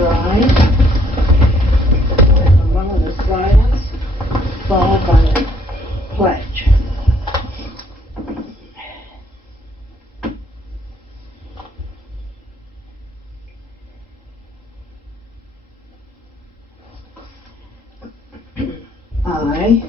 right. And among the silence, followed by a pledge. I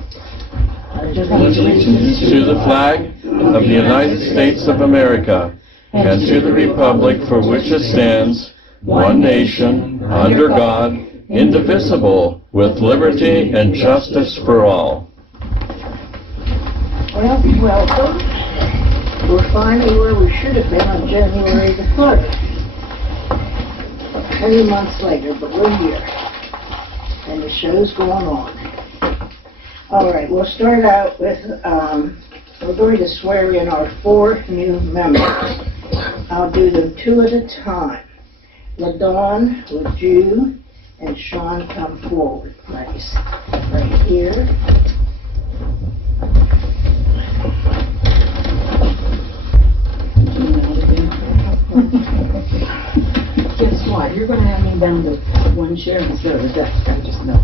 Allegiance to the flag of the United States of America and to the republic for which it stands, one nation, under God, indivisible, with liberty and justice for all. Well, welcome. We're finally where we should have been on January the 3rd. Many months later, but we're here. And the show's going on. All right, we'll start out with, we're going to swear in our 4 new members. I'll do them 2 at a time. LaDawn, would you and Sean come forward, please? Right here. Guess what? You're going to have me down to 1 chair instead of a desk. I just know.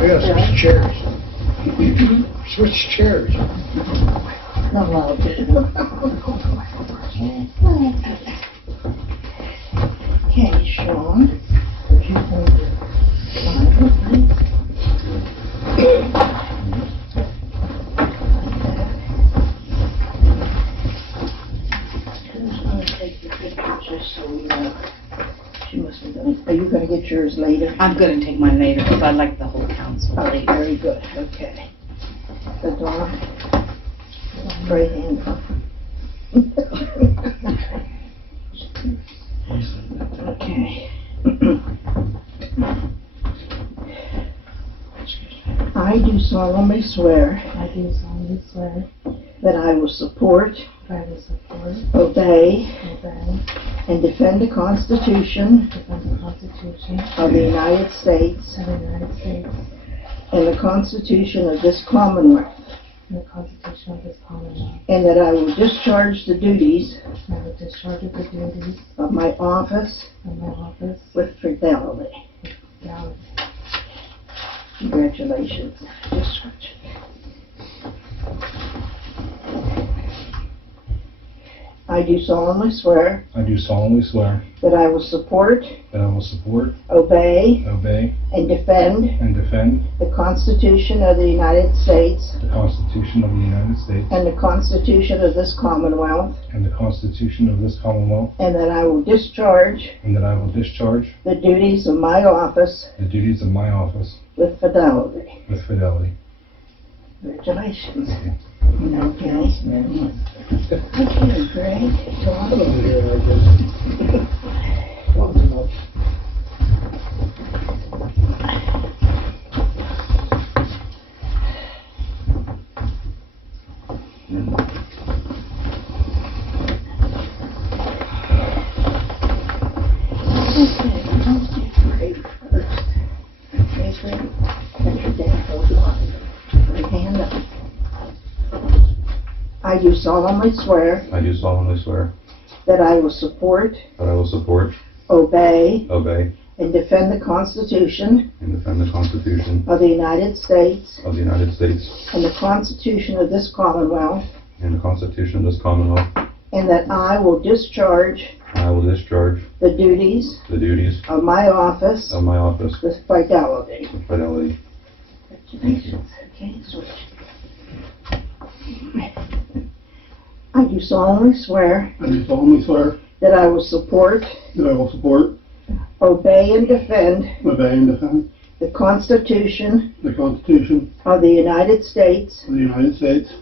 Yeah, switch chairs. Switch chairs. No, I'll do it. Okay, Sean, would you hold the Bible, please? Who's going to take the picture, just so we know? She must have done it. Are you going to get yours later? I'm going to take mine later because I like the whole council. Oh, very good, okay. The door, right hand. Okay. I do solemnly swear I do solemnly swear that I will support, that I will support, obey, obey, and defend the Constitution defend the Constitution of the United States of the United States and the Constitution of this Commonwealth, and the Constitution of this Commonwealth, and that I will discharge the duties and I will discharge the duties of my office of my office with fidelity. without Congratulations. Discharge. I do solemnly swear I do solemnly swear that I will support, that I will support, obey, obey, and defend and defend the Constitution of the United States the Constitution of the United States and the Constitution of this Commonwealth, and the Constitution of this Commonwealth, and that I will discharge and that I will discharge the duties of my office the duties of my office with fidelity. with fidelity. Congratulations. Thank you. Okay. Okay, great. Tom? I do solemnly swear I do solemnly swear that I will support, that I will support, obey, obey, and defend the Constitution and defend the Constitution of the United States of the United States and the Constitution of this Commonwealth, and the Constitution of this Commonwealth, and that I will discharge and I will discharge the duties the duties of my office of my office with fidelity. with fidelity. Congratulations. Okay, switch. I do solemnly swear I do solemnly swear that I will support, that I will support, obey, and defend obey, and defend the Constitution the Constitution of the United States of the United States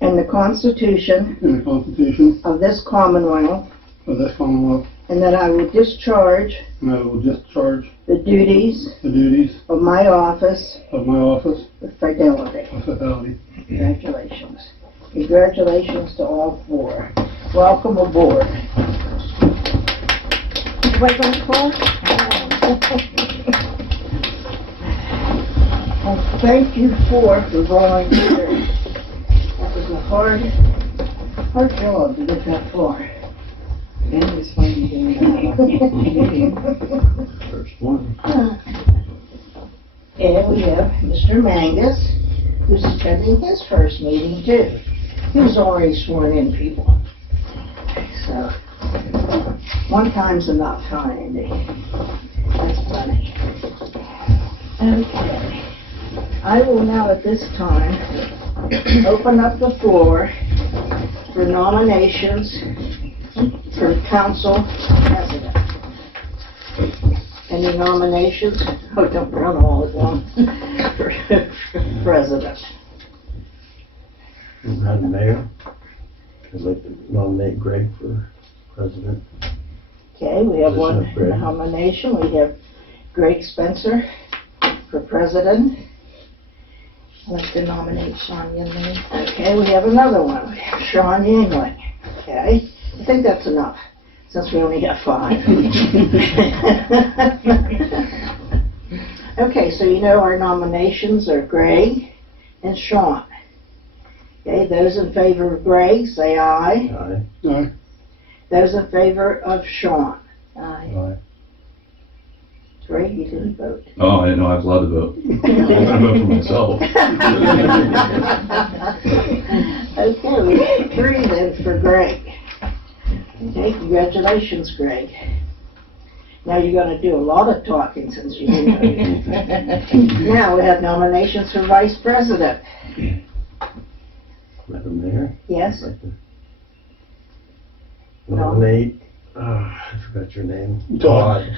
and the Constitution and the Constitution of this Commonwealth, of this Commonwealth, and that I will discharge and I will discharge the duties the duties of my office of my office with fidelity. with fidelity. Congratulations. Congratulations to all 4. Welcome aboard. Everybody going to call? Well, thank you 4 for volunteering. That was a hard job to get that far. And it's funny doing that. First one. And we have Mr. Mangus, who's attending his first meeting too. He was already sworn in, people. So, one time's enough, huh, Andy? That's funny. Okay. I will now at this time open up the floor for nominations for council president. Any nominations? Oh, don't run all at once. For president. Madam Mayor, I'd like to nominate Greg for president. Okay, we have one Position of Greg. nomination. We have Greg Spencer for president. I'd like to nominate Sean Yinley. Okay, we have another one. We have Sean Yingling. Okay, I think that's enough, since we only have 5. Okay, so you know our nominations are Greg and Sean. Okay, those in favor of Greg, say aye. Aye. Aye. Those in favor of Sean. Aye. Aye. Greg, you didn't vote. Oh, I didn't know I was allowed to vote. I'm gonna vote for myself. Okay, we have 3 then for Greg. Okay, congratulations, Greg. Now you're gonna do a lot of talking since you didn't vote. Now we have nominations for vice president. Madam Mayor, Yes? I'd like to nominate, I forgot your name. Todd.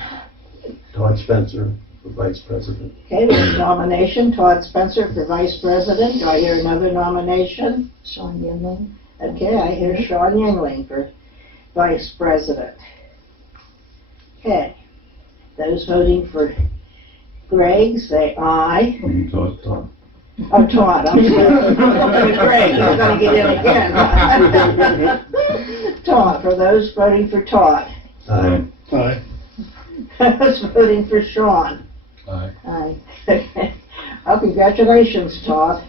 Todd Spencer for vice president. Okay, we have nomination, Todd Spencer for vice president. Do I hear another nomination? Sean Yinley. Okay, I hear Sean Yingling for vice president. Okay, those voting for Greg, say aye. Todd. Oh, Todd, I'm sorry. Greg, you're gonna get in again. Todd, for those voting for Todd. Aye. Aye. Those voting for Sean. Aye. Aye. Okay. Well, congratulations, Todd.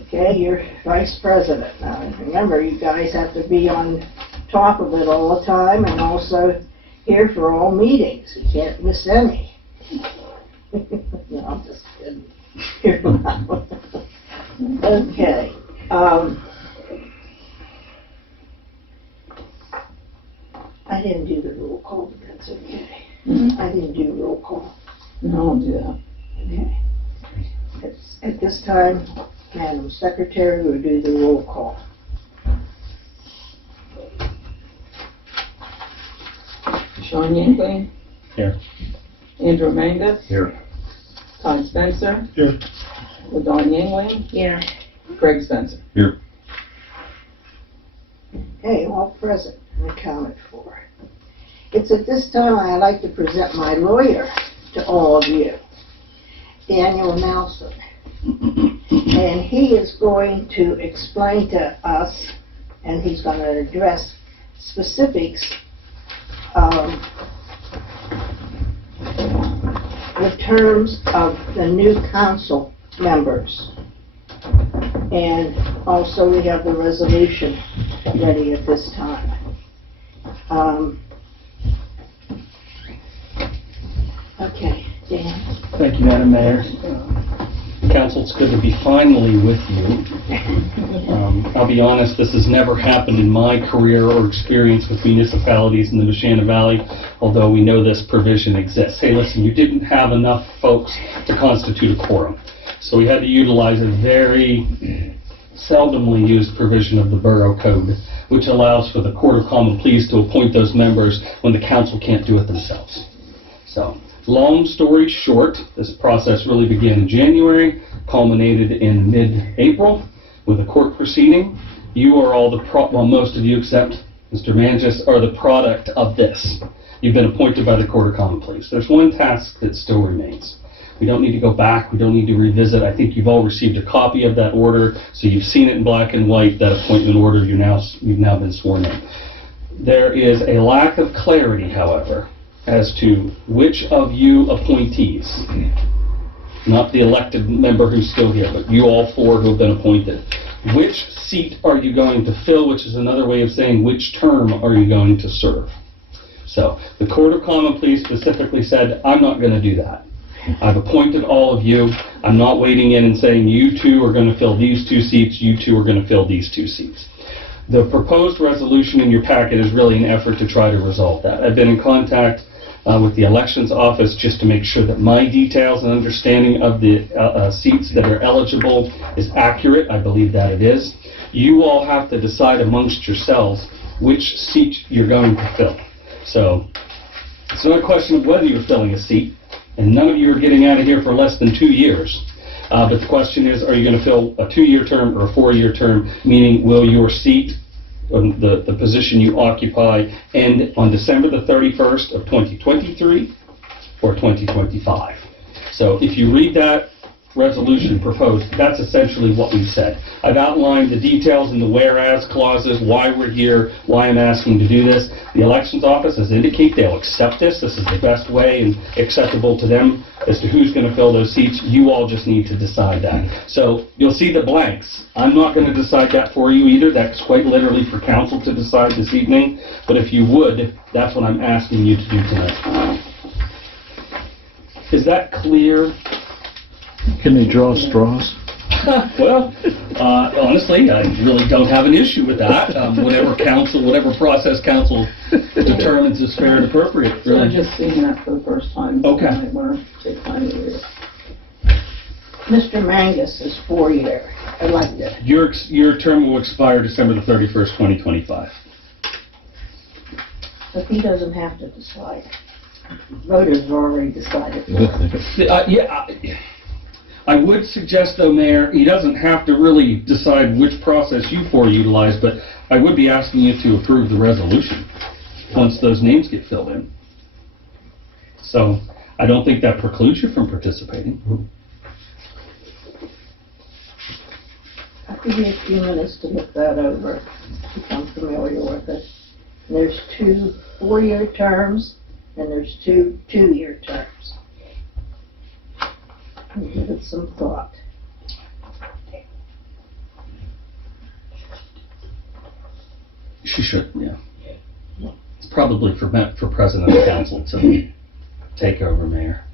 Okay, you're vice president. Now, remember, you guys have to be on top of it all the time and also here for all meetings. You can't miss any. No, I'm just kidding. You're not. Okay. I didn't do the roll call, but that's okay. I didn't do roll call. No, I'll do that. Okay. At this time, Madam Secretary will do the roll call. Sean Yingling. Here. Andrew Mangus. Here. Todd Spencer. Here. Ladon Yingling. Here. Greg Spencer. Okay, all present and accounted for. It's at this time I'd like to present my lawyer to all of you, Daniel Nelson. And he is going to explain to us, and he's going to address specifics the terms of the new council members. And also we have the resolution ready at this time. Okay, Dan. Thank you, Madam Mayor. Council, it's good to be finally with you. I'll be honest, this has never happened in my career or experience with municipalities in the Neshannock Valley, although we know this provision exists. Hey, listen, you didn't have enough folks to constitute a quorum. So we had to utilize a very seldomly used provision of the Borough Code, which allows for the Court of Common Pleas to appoint those members when the council can't do it themselves. So, long story short, this process really began in January, culminated in mid-April with a court proceeding. You are all well, most of you except Mr. Mangus are the product of this. You've been appointed by the Court of Common Pleas. There's one task that still remains. We don't need to go back, we don't need to revisit. I think you've all received a copy of that order, so you've seen it in black and white, that appointment order, you've now been sworn in. There is a lack of clarity, however, as to which of you appointees, not the elected member who's still here, but you all 4 who have been appointed, which seat are you going to fill, which is another way of saying which term are you going to serve. So the Court of Common Pleas specifically said, I'm not going to do that. I've appointed all of you. I'm not wading in and saying, you two are going to fill these 2 seats, you two are going to fill these 2 seats. The proposed resolution in your packet is really an effort to try to resolve that. I've been in contact with the elections office just to make sure that my details and understanding of the seats that are eligible is accurate. I believe that it is. You all have to decide amongst yourselves which seat you're going to fill. So it's not a question of whether you're filling a seat, and none of you are getting out of here for less than 2 years. But the question is, are you going to fill a 2-year term or a 4-year term? Meaning, will your seat, the position you occupy, end on December the 31st of 2023 or 2025? So if you read that resolution proposed, that's essentially what we've said. I've outlined the details in the whereas clauses, why we're here, why I'm asking to do this. The elections office has indicated they'll accept this. This is the best way and acceptable to them as to who's going to fill those seats. You all just need to decide that. So you'll see the blanks. I'm not going to decide that for you either. That's quite literally for council to decide this evening. But if you would, that's what I'm asking you to do tonight. Is that clear? Can they draw straws? Well, honestly, I really don't have an issue with that. Whatever process council determines is fair and appropriate, So I've really. just seen that for the first time. Okay. I might want to take time to read it. Mr. Mangus is 4-year elected. Your term will expire December the 31st, 2025. But he doesn't have to decide. Voters have already decided. I would suggest, though, Mayor, he doesn't have to really decide which process you 4 utilize, but I would be asking you to approve the resolution once those names get filled in. So I don't think that precludes you from participating. I'll give you a few minutes to look that over, become familiar with it. There's 2 4-year terms, and there's 2 2-year terms. Give it some thought. She should, yeah. It's probably for president of council to take over, Mayor.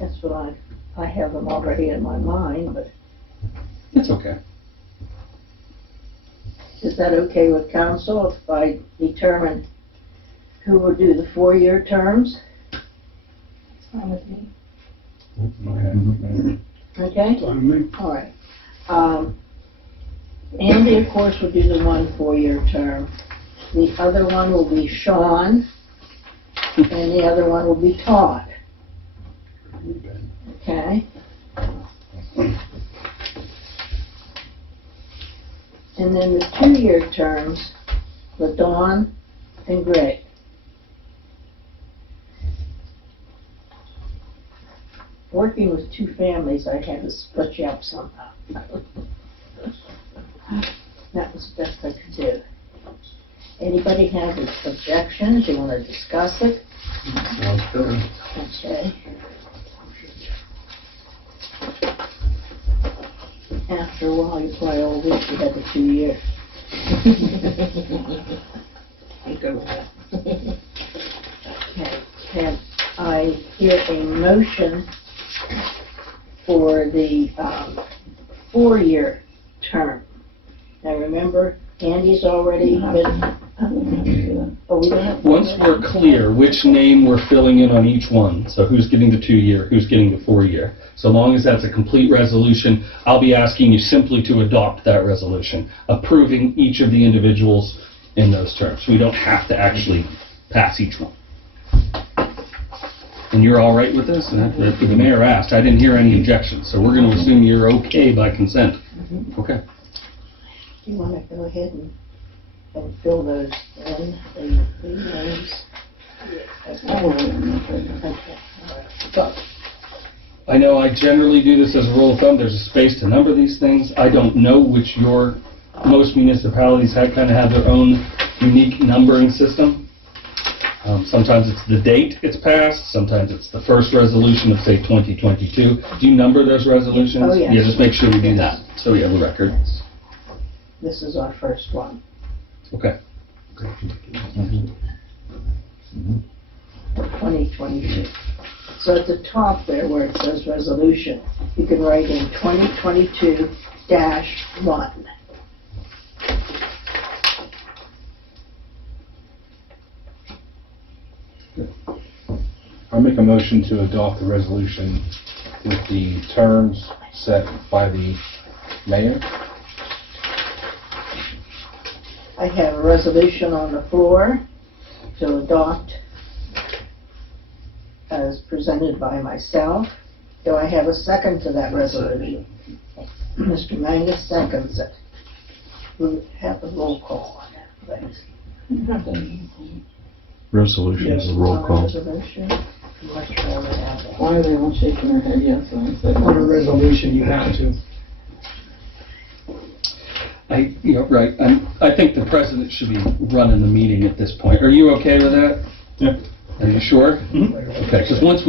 That's what I have them already in my mind, but It's okay. is that okay with council if I determine who will do the 4-year terms? Fine with me. Okay? Fine with me. All right. Andy, of course, will do the 1 4-year term. The other one will be Sean, and the other one will be Todd. Okay? And then the 2-year terms, LaDawn and Greg. Working with 2 families, I had to split you up somehow. That was the best I could do. Anybody have objections? You want to discuss it? Sounds good. Okay. After a while, you probably all wish you had the 2 years. Think of that. Okay, can I hear a motion for the 4-year term? Now, remember, Andy's already been, oh, we don't have. Once we're clear which name we're filling in on each one, so who's getting the 2-year, who's getting the 4-year, so long as that's a complete resolution, I'll be asking you simply to adopt that resolution, approving each of the individuals in those terms. We don't have to actually pass each one. And you're all right with this? And the mayor asked, I didn't hear any objections, so we're going to assume you're okay by consent. Okay. You want to go ahead and fill those in, the names? I will remember. Okay, all right. So, I know I generally do this as a rule of thumb. There's a space to number these things. I don't know which most municipalities kind of have their own unique numbering system. Sometimes it's the date it's passed. Sometimes it's the first resolution of, say, 2022. Do you number those resolutions? Oh, yes. Yeah, just make sure we do that, so we have a record. this is our first one. Okay. 2022. So at the top there where it says resolution, you can write in 2022-1. I'll make a motion to adopt the resolution with the terms set by the mayor. I have a resolution on the floor to adopt as presented by myself. Do I have a second to that resolution? Mr. Mangus seconds it. We'll have a roll call on that, please. Resolution is a roll call. Resolution. Much rather have that. Why are they all shaking their head yes when I say On a resolution, you have to. Right, I think the president should be running the meeting at this point. Are you okay with that? Yeah. Are you sure? Okay, because once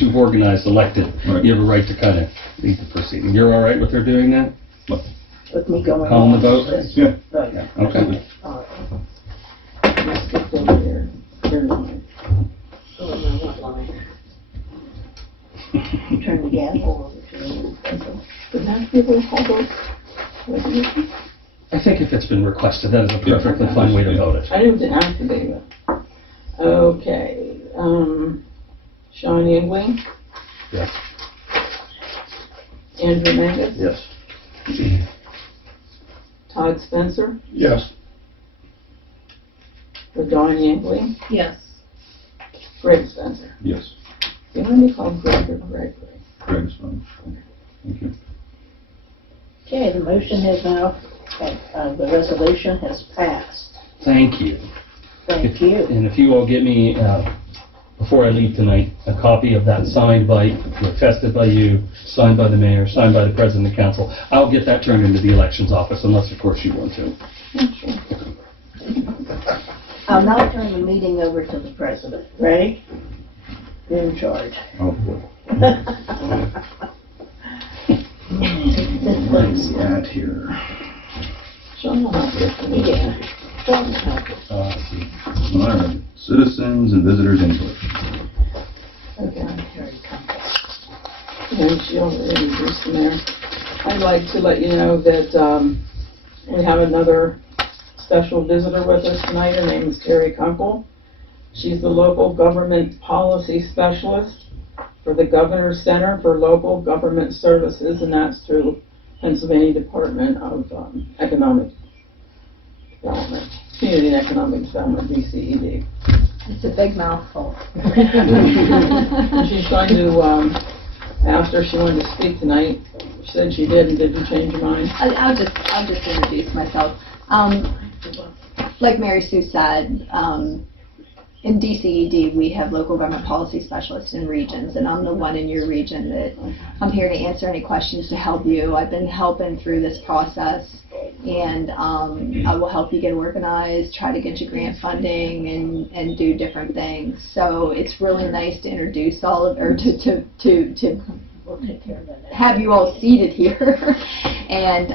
you've organized, elected, Right. you have a right to kind of lead the proceeding. You're all right with her doing that? With me going Calling the on vote? this. Yeah. Right. Okay. All right. let's skip over there. They're not. Go on what line? Turn the gavel over to the But that be a roll call vote? Resolution? I think if it's been requested, that is a perfectly fine way to vote it. I didn't have to activate it. Okay, Sean Yingling, Yes. Andrew Mangus, Yes. Todd Spencer, Yes. Dawn Yingling, Yes. Greg Spencer. Yes. You know me called Greg or Gregory? Greg's fine. Thank you. Okay, the motion has now, the resolution has passed. Thank you. Thank you. And if you all get me, before I leave tonight, a copy of that signed by, attested by you, signed by the mayor, signed by the president of the council, I'll get that turned into the elections office, unless of course you want to. Yeah, sure. I'll now turn the meeting over to the president. Ray, you're in charge. Oh, boy. This Where's that here? Sean will help you. Yeah. Don't help it. Let's see. All right. Citizens and visitors input. Okay. Here it comes. And she already introduced the mayor. I'd like to let you know that we have another special visitor with us tonight. Her name is Terry Kunkel. She's the local government policy specialist for the Governor's Center for Local Government Services, and that's through Pennsylvania Department of Economic Development, Community and Economic Development, DCED. It's a big mouthful. And she's going to, asked her if she wanted to speak tonight. She said she did, and did you change your mind? I'll just introduce myself. Like Mary Sue said, in DCED, we have local government policy specialists in regions, and I'm the one in your region that I'm here to answer any questions to help you. I've been helping through this process, and I will help you get organized, try to get you grant funding, and do different things. So it's really nice to introduce all of, or to We'll take care of that. have you all seated here. And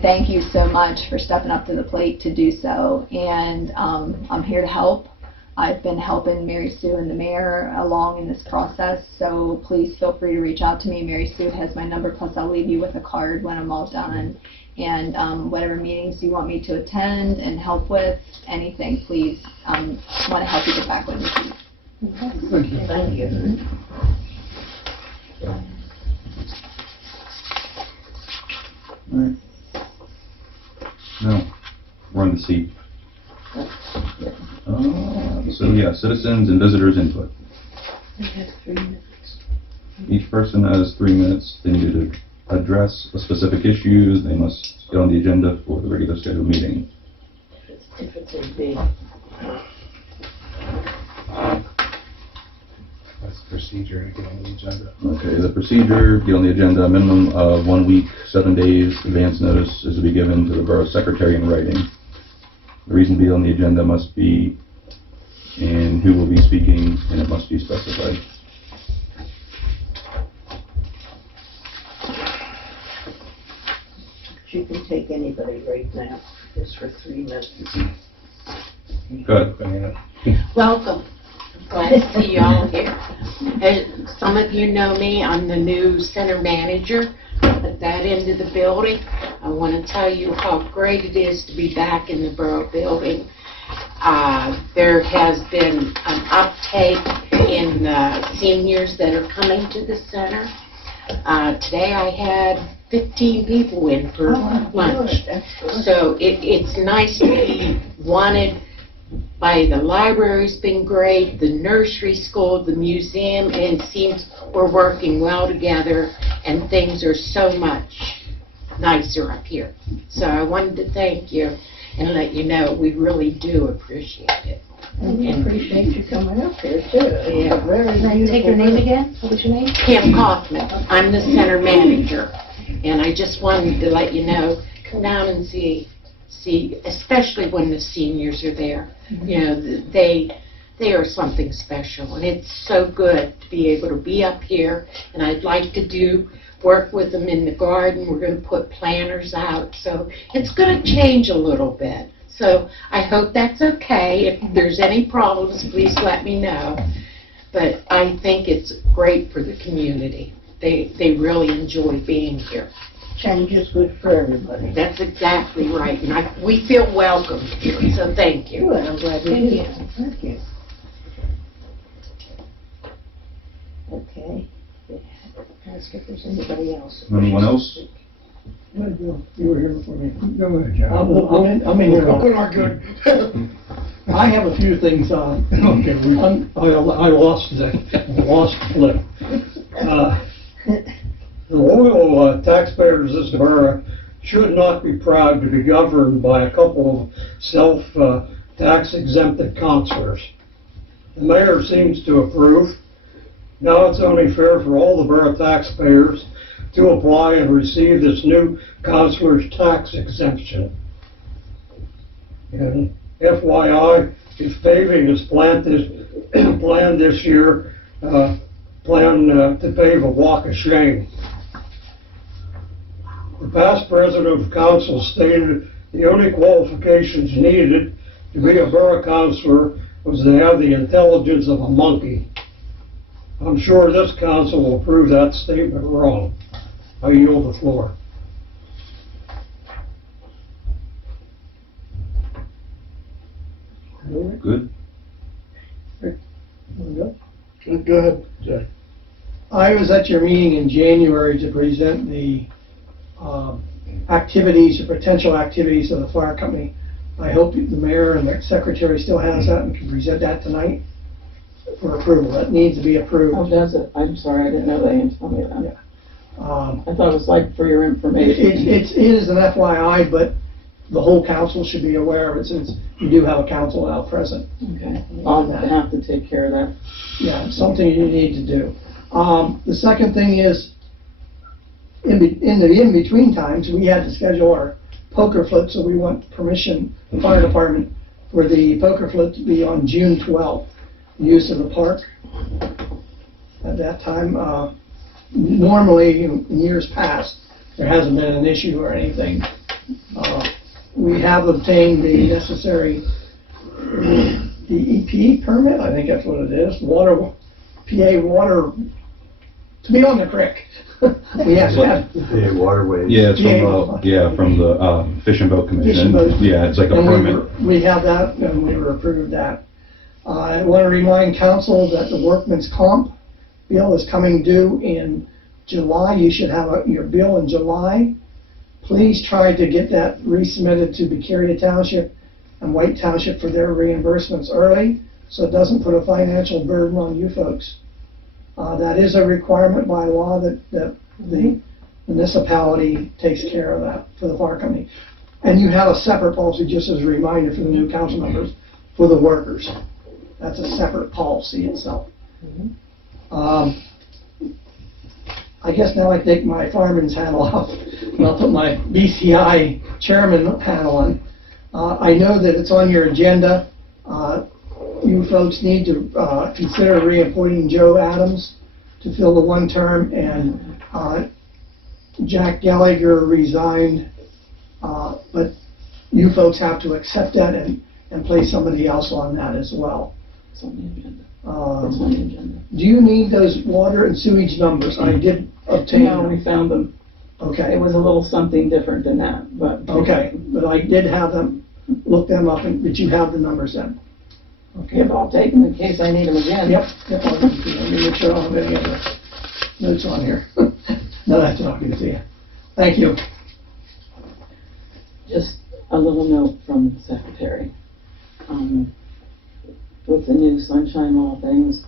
thank you so much for stepping up to the plate to do so. And I'm here to help. I've been helping Mary Sue and the mayor along in this process, so please feel free to reach out to me. Mary Sue has my number, plus I'll leave you with a card when I'm all done. And whatever meetings you want me to attend and help with, anything, please, want to help you get back on your feet. Thank you. Thank you. All right. Now, we're on the seat. So yeah, citizens and visitors input. We have 3 minutes. Each person has 3 minutes. They need to address a specific issues. They must get on the agenda for the regular scheduled meeting. If it's a big, That's the procedure to get on the agenda. Okay, the procedure, get on the agenda, a minimum of 1 week, 7 days advance notice is to be given to the borough secretary in writing. The reason to be on the agenda must be, and who will be speaking, and it must be specified. you can take anybody right now, just for 3 minutes. Go ahead. Welcome. Glad to see you all here. As some of you know me, I'm the new center manager at that end of the building. I want to tell you how great it is to be back in the borough building. There has been an uptake in seniors that are coming to the center. Today I had 15 people in for lunch. So it's nice to be wanted by the library's been great, the nursery school, the museum, and it seems we're working well together and things are so much nicer up here. So I wanted to thank you and let you know we really do appreciate it. And we appreciate you coming up here too. Yeah. Very Take your name again? What was your name? Kim Kaufman, I'm the center manager, and I just wanted to let you know, come down and see, especially when the seniors are there. You know, they are something special, and it's so good to be able to be up here, and I'd like to work with them in the garden. We're going to put planters out, so it's going to change a little bit. So I hope that's okay. If there's any problems, please let me know. But I think it's great for the community. They really enjoy being here. Change is good for everybody. That's exactly right, and we feel welcome here, so thank you. Good, I'm glad to hear you. Thank you. Okay. Ask if there's anybody else. Anyone else? You were here before me. Go ahead, John. I'm in here. We're not good. I have a few things, okay, I lost the flip. The loyal taxpayers of this borough should not be proud to be governed by a couple of self-tax exempted counselors. The mayor seems to approve. Now it's only fair for all the borough taxpayers to apply and receive this new counselor's tax exemption. And FYI, if paving is planned this year, plan to pave a walk of shame. The past president of council stated the only qualifications needed to be a borough councilor was to have the intelligence of a monkey. I'm sure this council will prove that statement wrong. I yield the floor. Good? Go ahead, Jay. I was at your meeting in January to present the activities, or potential activities of the fire company. I hope the mayor and the secretary still has that and can present that tonight for approval. That needs to be approved. Oh, does it? I'm sorry, I didn't know they didn't tell me that. Yeah. I thought it was like for your information. It is an FYI, but the whole council should be aware of it since you do have a council now present. Okay, I'll have to take care of that. Yeah, it's something you need to do. The second thing is, in the in-between times, we had to schedule our poker flip, so we want permission, the fire department, for the poker flip to be on June 12th, the use of the park. At that time, normally, in years past, there hasn't been an issue or anything. We have obtained the necessary DEP permit, I think that's what it is, PA water, to be on the creek. We have to have. Yeah, waterways. Yeah, it's from the Fish and Boat Commission. Yeah, it's like a permit. We have that, and we were approved that. I want to remind council that the workman's comp bill is coming due in July. You should have your bill in July. Please try to get that resubmitted to Becaria Township and White Township for their reimbursements early, so it doesn't put a financial burden on you folks. That is a requirement by law that the municipality takes care of that for the fire company. And you have a separate policy, just as a reminder for the new council members, for the workers. That's a separate policy itself. I guess now I take my fireman's hat off, and I'll put my BCI chairman hat on. I know that it's on your agenda. You folks need to consider reappointing Joe Adams to fill the one term, and Jack Gallagher resigned, but you folks have to accept that, and and place somebody else on that as well. It's on the agenda. It's on the agenda. Do you need those water and sewage numbers? I did obtain No, we them. found them. Okay, It was a little something different than that, but. okay, but I did have them, look them up, and did you have the numbers then? Yeah, but I'll take them in case I need them again. Yep, let me make sure I don't have any other notes on here. No, that's not good to see you. Thank you. Just a little note from the secretary. With the new sunshine law things,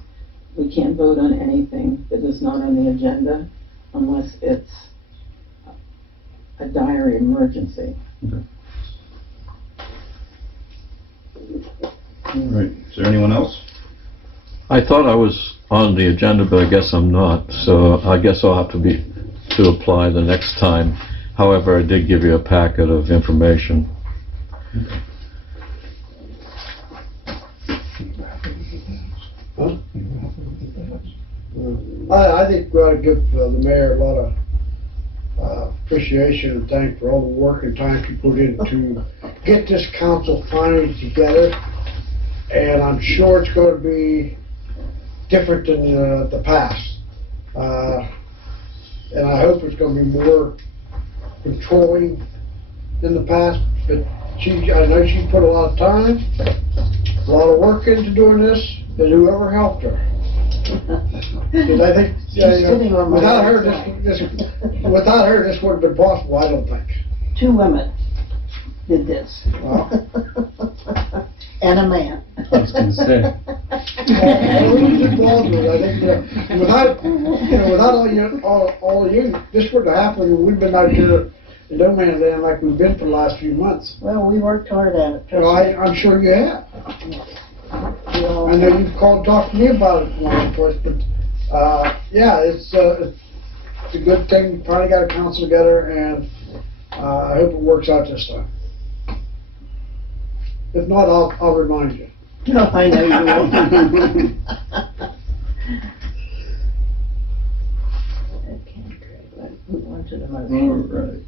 we can't vote on anything that is not on the agenda unless it's a dire emergency. All right, is there anyone else? I thought I was on the agenda, but I guess I'm not, so I guess I'll have to apply the next time. However, I did give you a packet of information. I think we ought to give the mayor a lot of appreciation and thank for all the work and time she put in to get this council finally together. And I'm sure it's going to be different than the past. And I hope it's going to be more controlling than the past. But I know she put a lot of time, a lot of work into doing this, and whoever helped her. Because I think, without her, this wouldn't have been possible, I don't think. 2 women did this. Well, And a man. I was gonna say. who's involved with it, I think, without all of you, this wouldn't have happened, we've been out here in no man's land like we've been for the last few months. Well, we worked hard at it. Well, I'm sure you have. I know you've called and talked to me about it once, but, yeah, it's a good thing, we finally got a council together, and, I hope it works out this time. If not, I'll remind you. No, I know you will. Okay, great. Let's move on to the All motion right.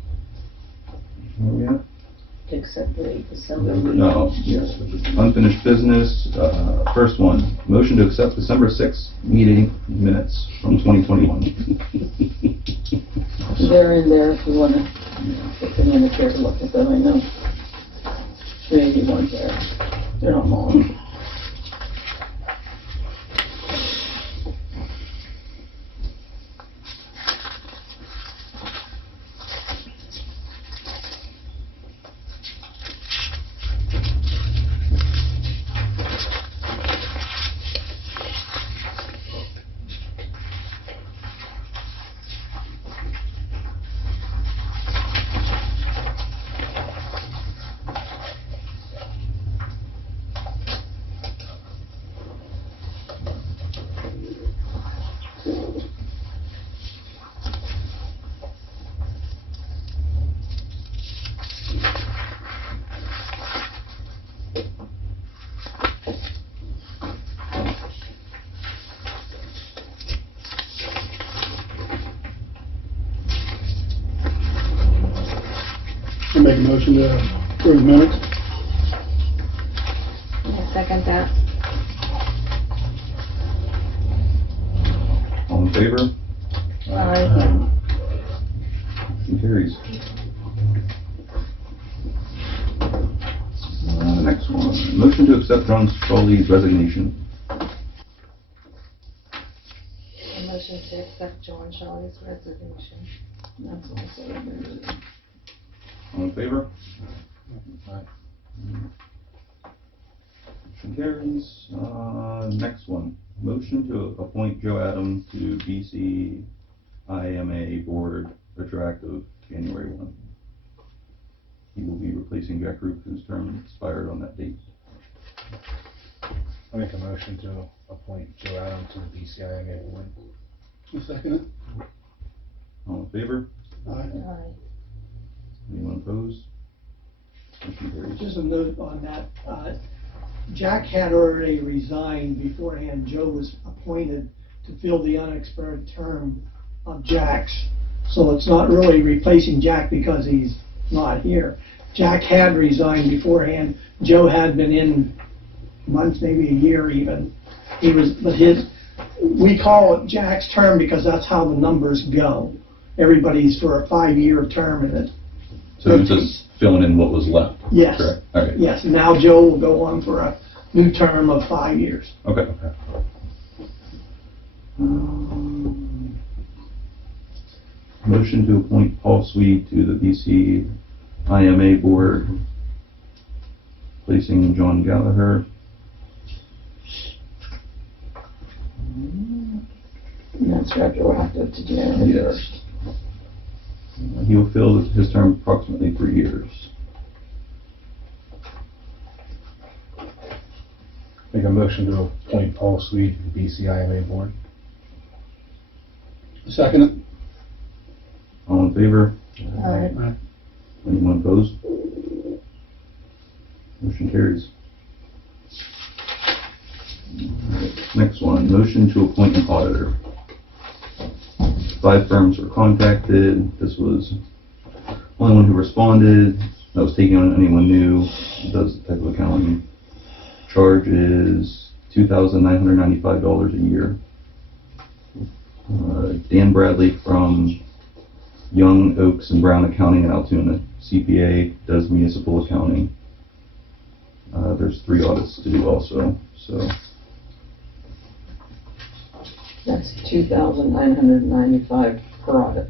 Where we at? to accept the December. No, yes, unfinished business, first one, motion to accept December 6th meeting minutes from 2021. They're in there if you want to put them in the chair to look at them, I know. Maybe one's there. They're not long. I make a motion to approve the minutes. I second that. All in favor? Aye. Motion carries. Next one, motion to accept John Scully's resignation. Motion to accept John Shaw's resignation. That's also. All in favor? Aye. Motion carries. Next one, motion to appoint Joe Adam to DCEMA board retroactive January 1. He will be replacing Jack Roop, whose term expired on that date. I make a motion to appoint Joe Adam to the DCIMA board. I'll second it. All in favor? Aye. Anyone opposed? Motion carries. Just a note on that, Jack had already resigned beforehand. Joe was appointed to fill the unexpired term of Jack's. So it's not really replacing Jack because he's not here. Jack had resigned beforehand. Joe had been in months, maybe a year even. We call it Jack's term because that's how the numbers go. Everybody's for a 5-year term in it. So you're just filling in what was left? Yes. Correct, okay. Yes, now Joe will go on for a new term of 5 years. Okay. Motion to appoint Paul Sweet to the DCEM board, placing John Gallagher. And that's retroactive to January Yes. 1st. He will fill his term approximately 3 years. Make a motion to appoint Paul Sweet to the DCIMA board. Second it. All in favor? Aye. Anyone opposed? Motion carries. Next one, motion to appoint an auditor. 5 firms were contacted. This was only one who responded. That was taking on anyone new who does the type of accounting. Charge is $2,995 a year. Dan Bradley from Young, Oaks, and Brown Accounting in Altoona. CPA, does municipal accounting. There's 3 audits to do also, so. That's $2,995 per audit.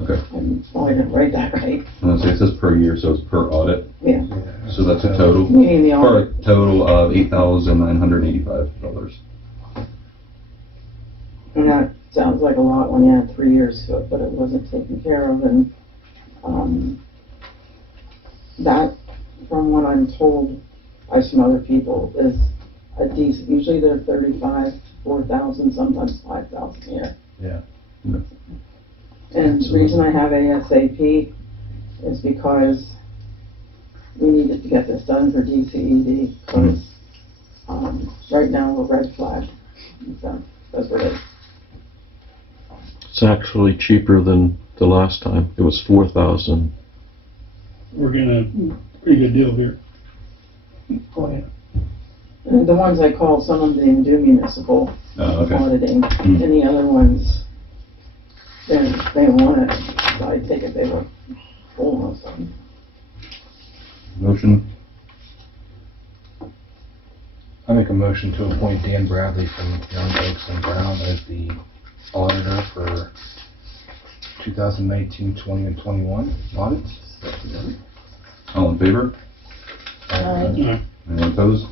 Okay. I didn't write that right. It says per year, so it's per audit. Yeah. So that's a total. Meaning the For a audit. total of $8,985. And that sounds like a lot when you had 3 years to it, but it wasn't taken care of, and, that, from what I'm told by some other people, is a decent, usually they're 35, 4,000, sometimes 5,000 a year. Yeah. And the reason I have ASAP is because we needed to get this done for DCED, because, right now we're red flag, so, that's what it is. It's actually cheaper than the last time. It was 4,000. We're getting a pretty good deal here. Oh, yeah. And the ones I called, some of them do municipal Okay. auditing, and the other ones, they don't want it, so I take it they were full of them. Motion? I make a motion to appoint Dan Bradley from Young, Oaks, and Brown as the auditor for 2019, 20, and 21 audits. All in favor? Aye. Anyone opposed?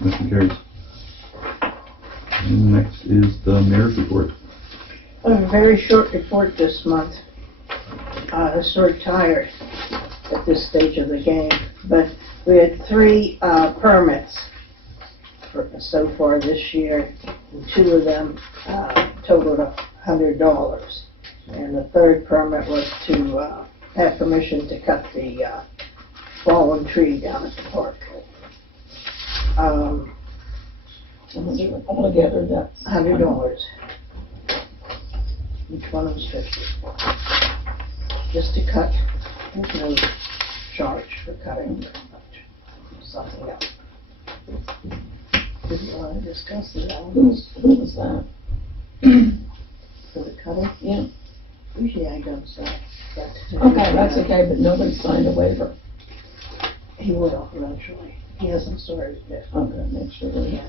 Motion carries. And next is the mayor's report. A very short report this month. Sort of tired at this stage of the game, but we had 3 permits so far this year, and 2 of them totaled $100. And the 3rd permit was to have permission to cut the fallen tree down at the park. Altogether, that's. $100. Each one was 50. Just to cut, there's no charge for cutting very much. Something else. Did you want to discuss the elements Who was that? for the cutting? Yeah. Usually I don't say. Okay, that's okay, but nobody signed a waiver. He will eventually. He hasn't started yet. Okay, make sure that he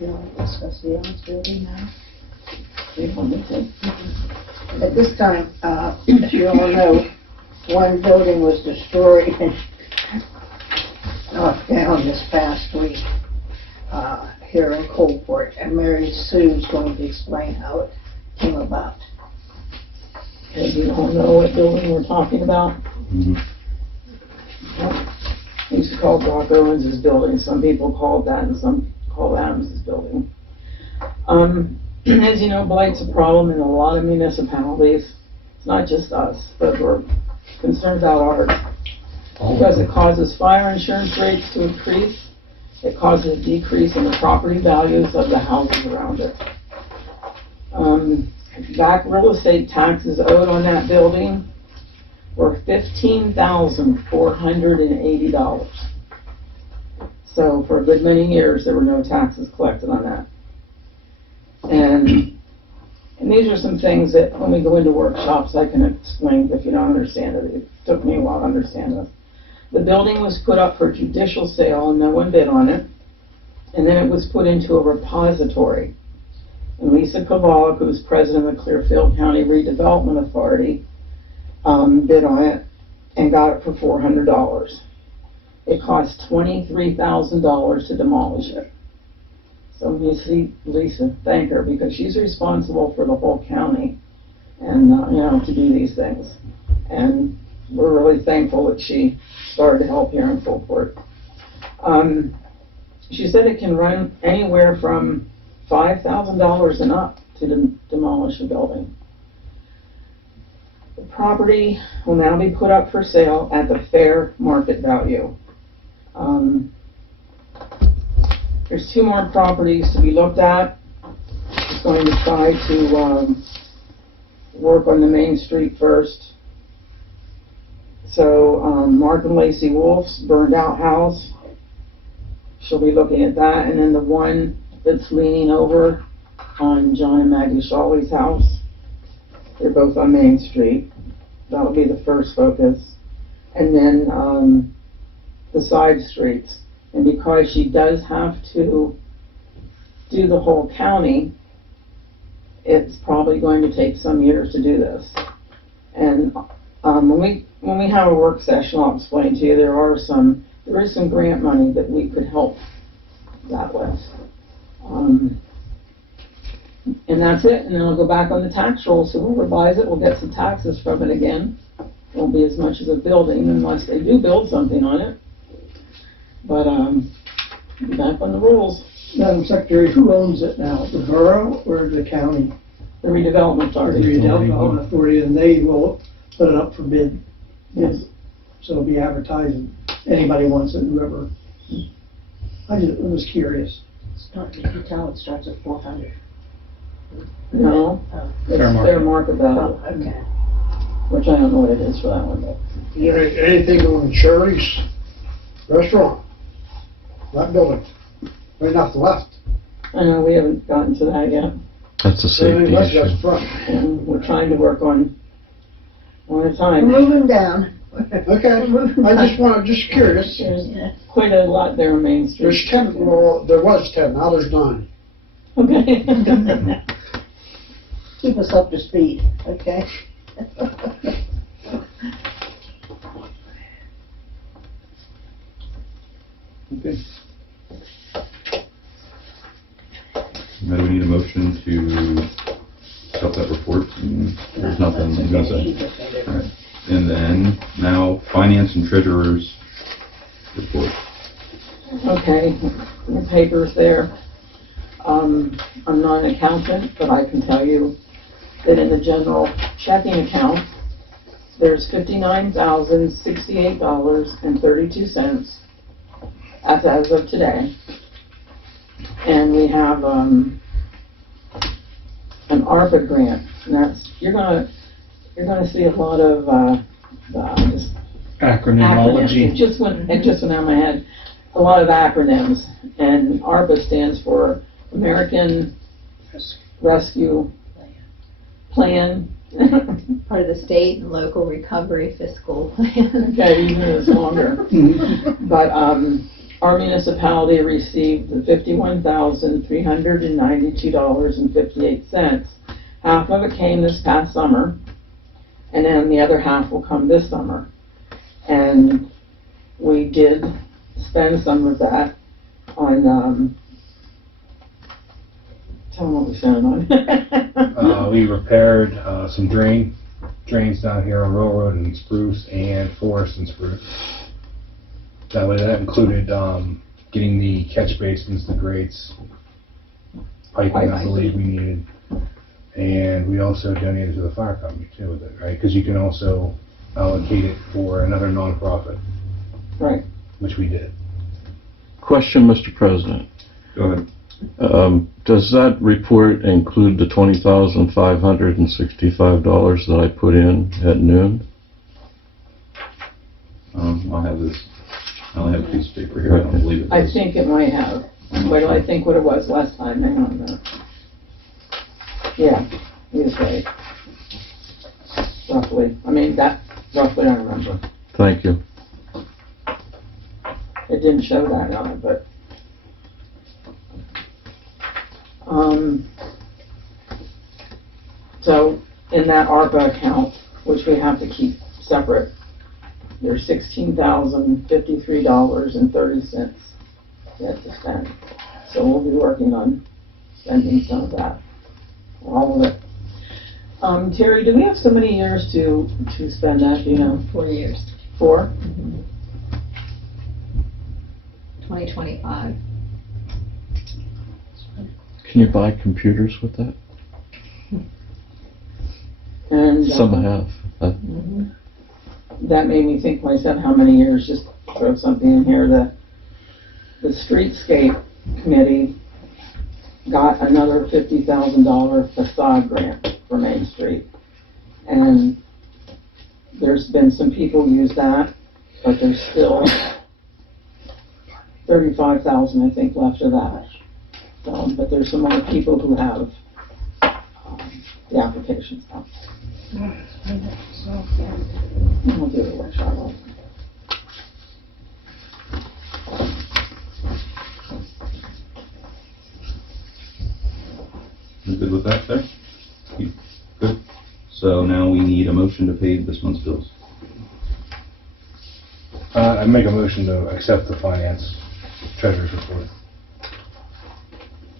You want to discuss the Elms building now? has. At this time, as you all know, one building was destroyed and knocked down this past week here in Coalport, and Mary Sue's going to explain how it came about. Because you don't know what building we're talking about. He used to call Brock Owens' building. Some people called that, and some call Adams' building. As you know, blight's a problem in a lot of municipalities. It's not just us, but we're concerned about ours. Because it causes fire insurance rates to increase. It causes a decrease in the property values of the houses around it. back real estate taxes owed on that building were $15,480. So for a good many years, there were no taxes collected on that. And these are some things that when we go into workshops, I can explain if you don't understand it. It took me a while to understand this. The building was put up for judicial sale and no one bid on it. And then it was put into a repository. And Lisa Kovalik, who was president of the Clearfield County Redevelopment Authority, bid on it and got it for $400. It cost $23,000 to demolish it. So you see, Lisa, thank her, because she's responsible for the whole county and, to do these things. And we're really thankful that she started to help here in Coalport. She said it can run anywhere from $5,000 and up to demolish a building. The property will now be put up for sale at the fair market value. There's 2 more properties to be looked at. Just going to try to work on the Main Street first. So Mark and Lacey Wolf's burned out house. She'll be looking at that. And then the one that's leaning over on John and Maggie Shawley's house. They're both on Main Street. That'll be the first focus. And then the side streets. And because she does have to do the whole county, it's probably going to take some years to do this. And when we have a work session, I'll explain to you, there is some grant money that we could help that with. And that's it, and then I'll go back on the tax roll, so we'll revise it, we'll get some taxes from it again. It won't be as much as a building unless they do build something on it. But, back on the rules. Madam Secretary, who owns it now, the borough or the county? The redevelopment The authority. redevelopment authority, and they will put it up for bid. Yes. So it'll be advertising, anybody wants it, whoever. I was curious. You tell it starts at 400. No, it's fair market value, Okay. which I don't know what it is for that one, but. Anything on Shirley's restaurant, that building, right off the left. I know, we haven't gotten to that yet, That's a safety That's issue. just front. and we're trying to work on one at a time. Moving down. Okay, just curious. There's quite a lot there on Main Street. There's 10, well, there was 10, now there's 9. Okay. Keep us up to speed, okay? Okay. Now do we need a motion to accept that report? There's nothing I'm gonna say. All right. And then, now, finance and treasurer's report. Okay, the paper's there. I'm not an accountant, but I can tell you that in the general checking account, there's $59,068.32 as of today. And we have an ARPA grant, and that's, you're gonna see a lot of just Acronymology. It just went out of my head. A lot of acronyms, and ARPA stands for American Rescue Plan. Part of the state and local recovery fiscal plan. Okay, even it's longer. But our municipality received $51,392.58. Half of it came this past summer, and then the other half will come this summer. And we did spend some of that on, tell them what we spent it on. We repaired some drains down here on Railroad and Spruce and Forest and Spruce. That included getting the catch basins, the grates, piping I believe we needed. And we also donated to the fire company too with it, right? Because you can also allocate it for another nonprofit. Right. Which we did. Question, Mr. President. Go ahead. Does that report include the $20,565 that I put in at noon? I'll have this, I only have a piece of paper here, I don't believe it I does. think it might have. Wait till I think what it was last time, hang on a minute. Yeah, he was right. Roughly, I mean, that, roughly I remember. Thank you. It didn't show that on it, but. So, in that ARPA account, which we have to keep separate, there's $16,053.30 yet to spend. So we'll be working on spending some of that, all of it. Terry, do we have so many years to spend that, do you know? 4 years. 4? 2025. Can you buy computers with that? And Some have. that made me think to myself, how many years, just throw something in here, the streetscape committee got another $50,000 facade grant for Main Street. And there's been some people use that, but there's still 35,000, I think, left of that. But there's some other people who have the applications now. We'll do a workshop on it. You good with that there? You good? So now we need a motion to pay this month's bills. I make a motion to accept the finance treasurer's report.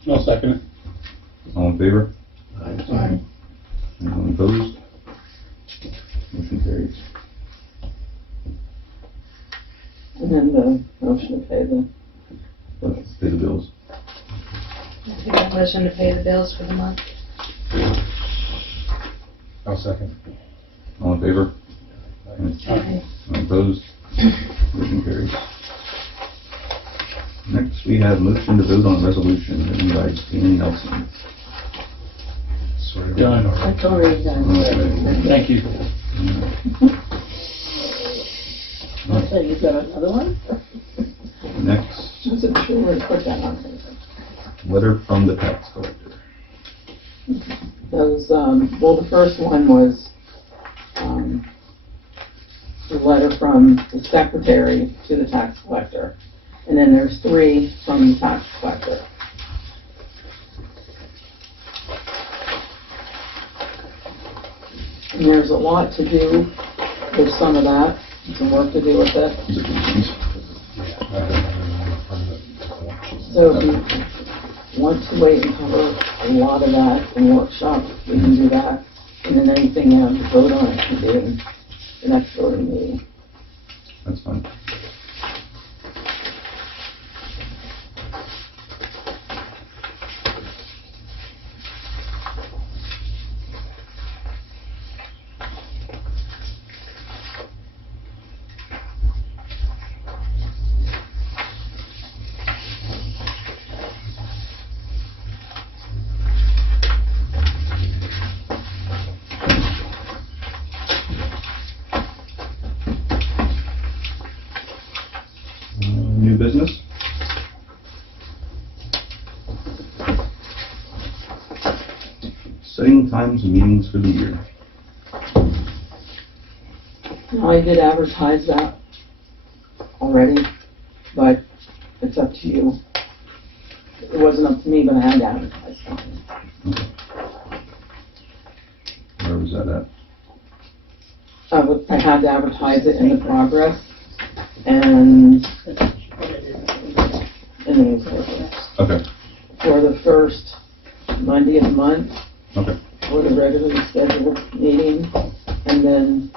I'll second it. All in favor? Aye. Anyone opposed? Motion carries. And then the motion to pay the, Let's pay the bills. Make a motion to pay the bills for the month. I'll second. All in favor? Aye. All opposed? Motion carries. Next, we have motion to vote on a resolution written by Danny Nelson. Sort of. Done. That's already done. Okay. Thank you. So you've got another one? Next, I wasn't sure where to put that on. letter from the tax collector. Those, well, the first one was, the letter from the secretary to the tax collector. And then there's 3 from the tax collector. And there's a lot to do with some of that, some work to do with it. Is it these? So if you want to wait and cover a lot of that in workshop, we can do that. And then anything you have to vote on, it can do in the next voting meeting. That's fine. New business? Setting times and meetings for the year. Now, I did advertise that already, but it's up to you. It wasn't up to me, but I had to advertise something. Okay. Where was that at? I had to advertise it in the progress and in the newspaper Okay, for the first Monday of the month okay, for the regularly scheduled meeting, and then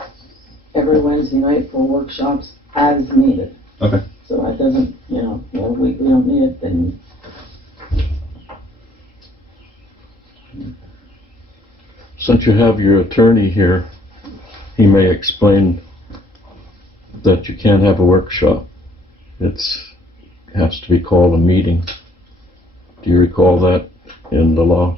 every Wednesday night for workshops as needed. okay. So that doesn't, a week we don't need it, then Since you have your attorney here, he may explain that you can't have a workshop. Has to be called a meeting. Do you recall that in the law?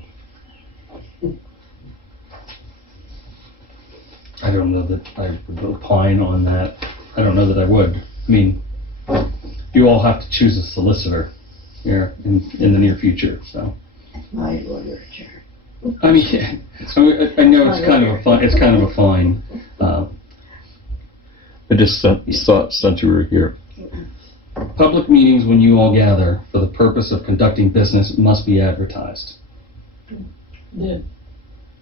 I don't know that I would opine on that. I don't know that I would. I mean, you all have to choose a solicitor here in the near future, so. My lawyer, Chair. I mean, I know it's kind of a fine. I just thought since you were here. Public meetings, when you all gather for the purpose of conducting business, must be advertised. Yeah.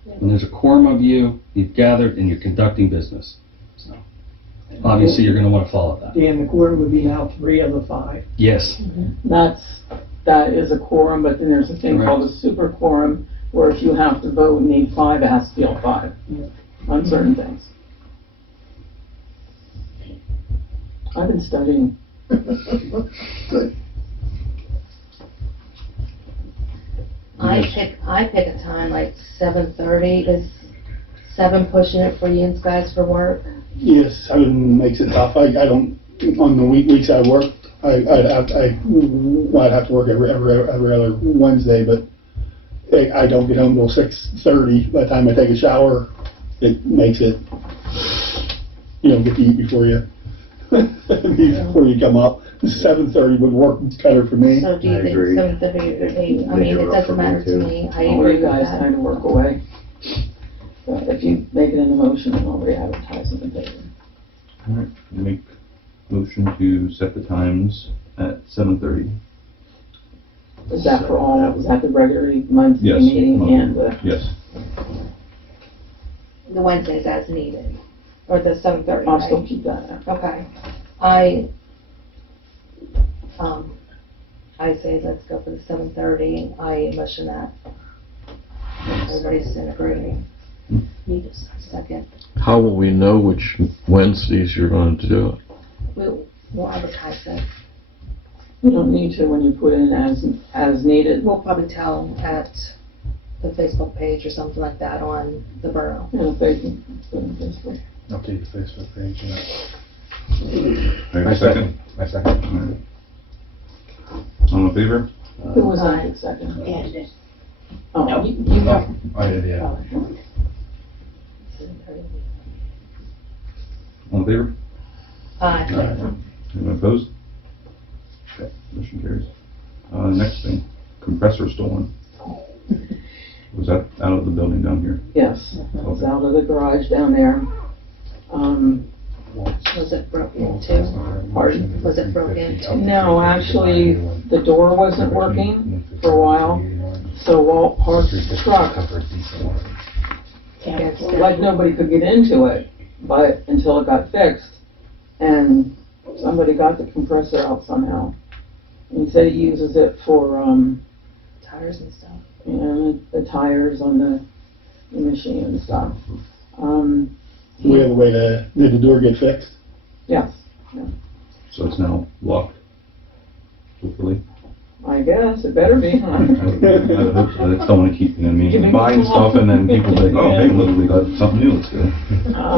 When there's a quorum of you, you've gathered and you're conducting business. So, obviously, you're going to want to follow that. Dan, the quorum would be now 3 of the 5. Yes. That is a quorum, but then there's a thing called a super quorum, where if you have to vote and need 5, it has to be all 5 on certain things. I've been studying. Good. I pick a time like 7:30. Is 7 pushing it for you guys for work? Yes, 7 makes it tough. I don't, on the weeks I work, I'd have to work every other Wednesday, but I don't get home till 6:30. By the time I take a shower, it makes it, get to eat before you come up. 7:30 would work better for me. So do you think 7:30 or 8? I mean, it doesn't matter to me. I All agree you with guys that. kind of work away. But if you make it an emotion, then I'll re-advertise it in the paper. All right, make motion to set the times at 7:30. Is that for all, is that the regular monthly Yes. meeting and the? Yes. The Wednesdays as needed, or the 7:30, I'll still right? keep that there. Okay. I say let's go for the 7:30, and I motion that. Everybody's in agreement. Need a second. How will we know which Wednesdays you're going to do it? We'll advertise it. You don't need to when you put in as needed. We'll probably tell at the Facebook page or something like that on the borough. Yeah, Facebook. Update the Facebook page, I second. I second. All right. All in favor? Who was on the second? And Oh, you have. I did, yeah. All in favor? Aye. Anyone opposed? Okay, motion carries. Next thing, compressor stolen. Was that out of the building down here? Yes, it's out of the garage down there. Was it broken too? Pardon? Was it broken too? No, actually, the door wasn't working for a while, so Walt parked the truck like nobody could get into it, but until it got fixed, and somebody got the compressor out somehow. And he said he uses it for, Tires and stuff. the tires on the machine and stuff. We have a way to, did the door get fixed? Yes, So it's now locked, hopefully. I guess, it better be, huh? I would hope so. I just don't want to keep, Give me buying some more. stuff and then people think, oh, hey, look, we got something new, let's go.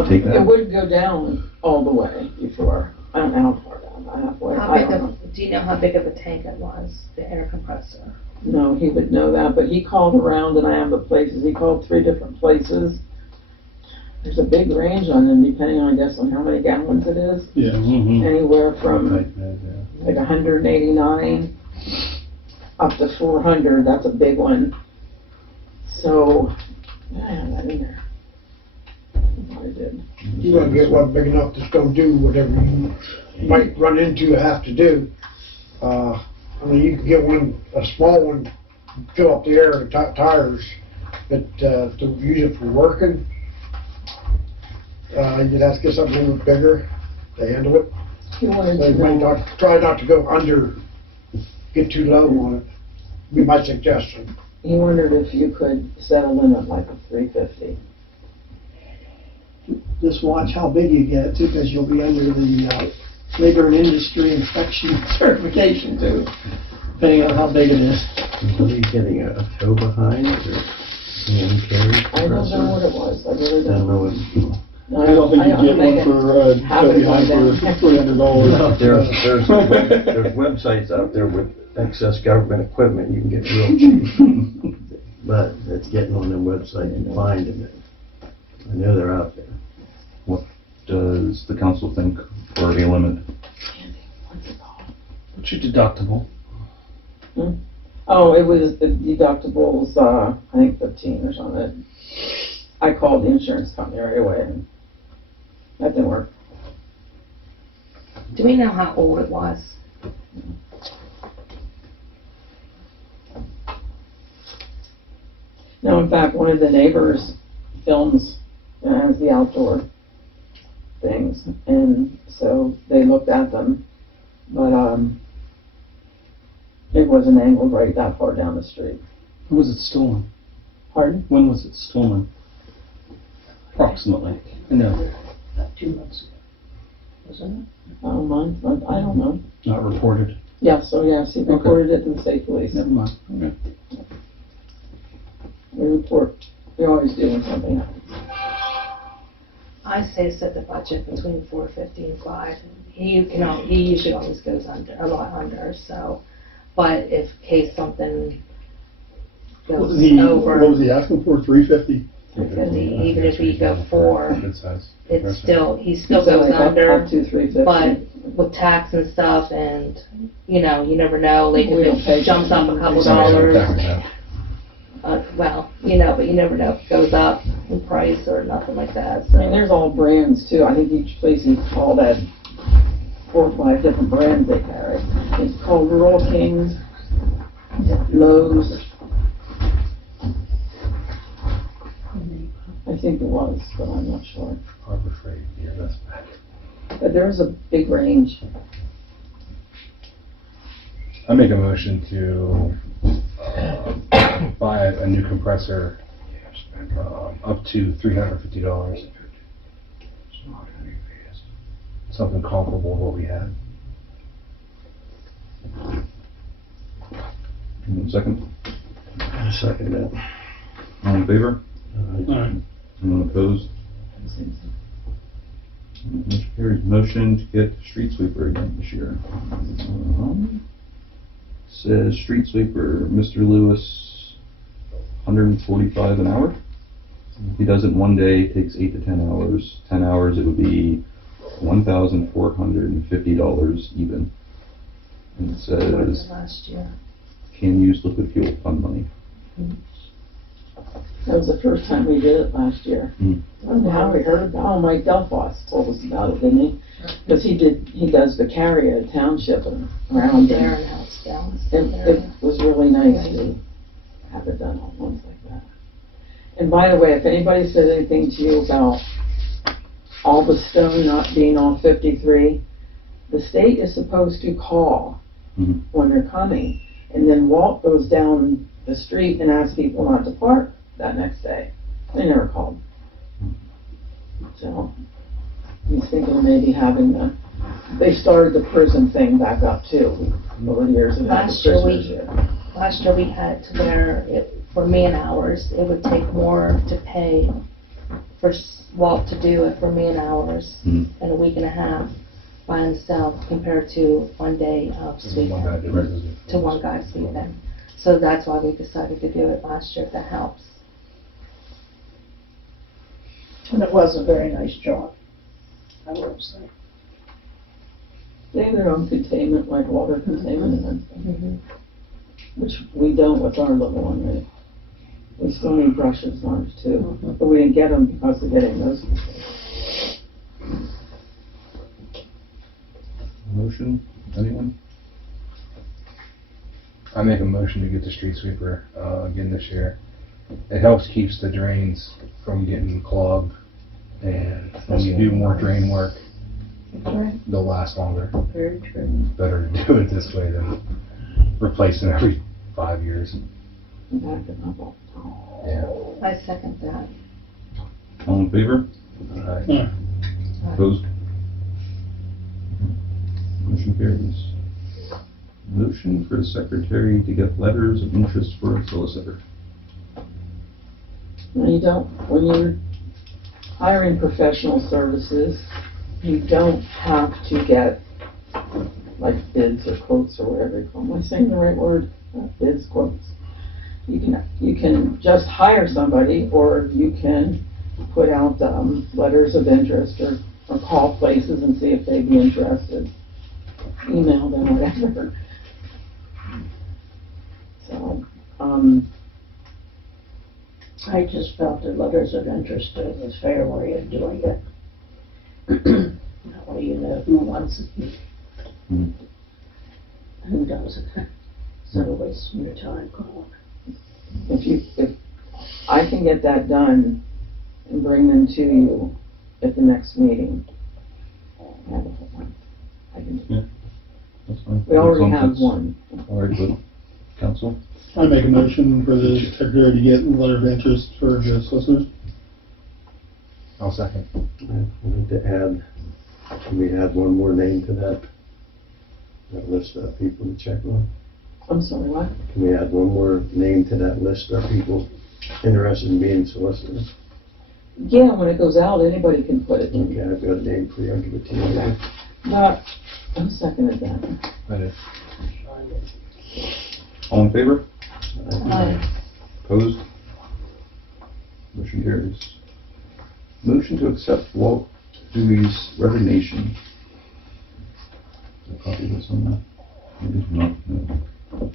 Take that. It would go down all the way before, I don't know how far down, halfway. How I big don't know. of, do you know how big of a tank it was, the air compressor? No, he would know that, but he called around and I have the places, he called 3 different places. There's a big range on them, depending on, I guess, on how many gallons it is. Yeah. Mm-hmm. Anywhere from like 189 up to 400, that's a big one. So, yeah, I have that in there. I did. You want to get one big enough that's gonna do whatever you might run into or have to do. I mean, you can get one, a small one, fill up the air with tires, but, to use it for working, you'd have to get something a little bit bigger to handle it. He wanted So to you might know, not, try not to go under, get too low on it, be my suggestion. he wondered if you could set a limit like a 350. Just watch how big you get it too, because you'll be under the labor and industry inspection certification too, depending on how big it is. What are you getting, a tow behind or hand carry I don't know compressor? what it was, I really I don't don't. know what. I don't think you get one for, Have go it behind going for down. $300. There's websites out there with excess government equipment, you can get real cheap. But it's getting on their website and finding it. I know they're out there. What does the council think for a limit? What's your deductible? Oh, it was, the deductible's, I think 15 or something. I called the insurance company right away and that didn't work. Do we know how old it was? No, in fact, one of the neighbors films as the outdoor things, and so they looked at them, but it wasn't angled right that far down the street. When was it stolen? Pardon? When was it stolen? Approximately. No, About 2 months ago, wasn't I don't know. not reported. Yes, so yes, he reported it to the state police. Never mind. Okay. We report, we always do when something happens. I say set the budget between 450 and 5. He usually always goes under, a lot under, so, but if case something goes over. What was he asking for, 350? 350, even if we go 4, Good size. it's still, he still So goes like under. Up to 350. But with tax and stuff and, you know, you never know, like We don't if pay it jumps up a couple taxes. dollars, well, you know, but you never know if it goes up in price or nothing like that, so. I mean, there's all brands too. I think each place he called had 4 or 5 different brands they carry. It's called Rural Kings, Lowe's. I think it was, but I'm not sure. Harbor Freight, yeah, that's back. But there's a big range. I make a motion to buy a new compressor up to $350. Something comparable to what we had. Second? I second that. All in favor? Alright. Anyone opposed? Motion carries. Motion to get street sweeper again this year. Says street sweeper, Mr. Lewis, 145 an hour. If he does it one day, it takes 8 to 10 hours. 10 hours, it would be $1,450 even. And it says, Last year. can use liquid fuel fund money. That was the first time we did it last year. Hmm. I don't know how we heard about it. Oh, Mike Delphos told us about it, didn't he? Because he does the carrier township and around There there. and now it's down. It was really nice to have it done all once like that. And by the way, if anybody said anything to you about Albastone not being on 53, the state is supposed to call Mhm. when they're coming. And then Walt goes down the street and asks people not to park that next day. They never called. So he's thinking of maybe having they started the prison thing back up too. Over the years of having Last year prisoners here. Last year we had to where, for man hours, it would take more to pay for Walt to do it for man hours Mhm. in a week and a half by himself compared to one day of sweeping, to one guy sweeping. So that's why we decided to do it last year, if that helps. it? And it was a very nice job, I will say. They have their own containment, like water containment and stuff, Mhm. which we don't with our little one, right? We still need brushes on it too, but we didn't get them because of getting those. Motion, anyone? I make a motion to get the street sweeper again this year. It helps keeps the drains from getting clogged, and when you do more drain work, they'll last longer. Very true. Better to do it this way than replacing every 5 years. Back it up all the time. Yeah. I second that. All in favor? Alright. Opposed? Motion carries. Motion for the secretary to get letters of interest for a solicitor. Now, you don't, when you're hiring professional services, you don't have to get like bids or quotes or whatever you call them. Am I saying the right word? Bids, quotes. You can just hire somebody, or you can put out letters of interest, or call places and see if they'd be interested. Email them, whatever. So, I just felt that letters of interest was a fair way of doing it. That way you know who wants it, and who doesn't. Instead of wasting your time calling. if I can get that done and bring them to you at the next meeting, I can do it. That's fine. We already As long as have it's one. All right, good. Council? I make a motion for the secretary to get a letter of interest for the solicitors. I'll second. We need to add, can we add one more name to that list of people to check on? I'm sorry, what? Can we add one more name to that list of people interested in being solicitors? Yeah, when it goes out, anybody can put it in. Okay, I've got a name for you, I'll give it to you later. But, I'm seconded that. I did. All in favor? Aye. Opposed? Motion carries. Motion to accept Walt Dewey's resignation. A copy of this on that? Maybe not, no.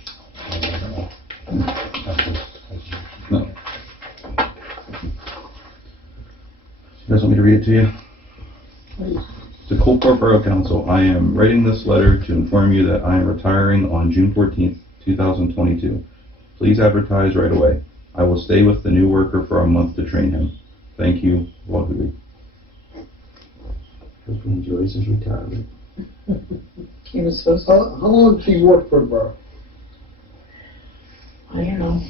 No. You guys want me to read it to you? Please. To Coalport Borough Council, I am writing this letter to inform you that I am retiring on June 14th, 2022. Please advertise right away. I will stay with the new worker for a month to train him. Thank you, Walt Dewey. Hope he enjoys his retirement. He was supposed to, How long has he worked for the borough? I don't know,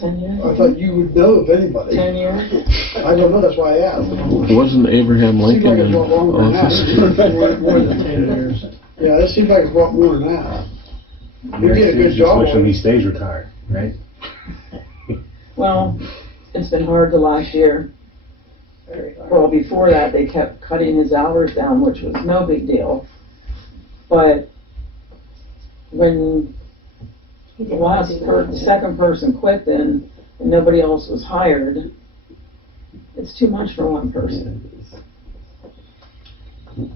10 years? I thought you would know if anybody. 10 years? I don't know, that's why I asked. Wasn't Abraham Seems like Lincoln it's in a lot longer than office? More than 10 years. Yeah, it seems like it's a lot more than that. You did a good job Just on when he it. stays retired, right? Well, it's been hard the last year. Very hard. Well, before that, they kept cutting his hours down, which was no big deal. But when He the didn't want to last, do that. the second person quit then, and nobody else was hired, it's too much for one person.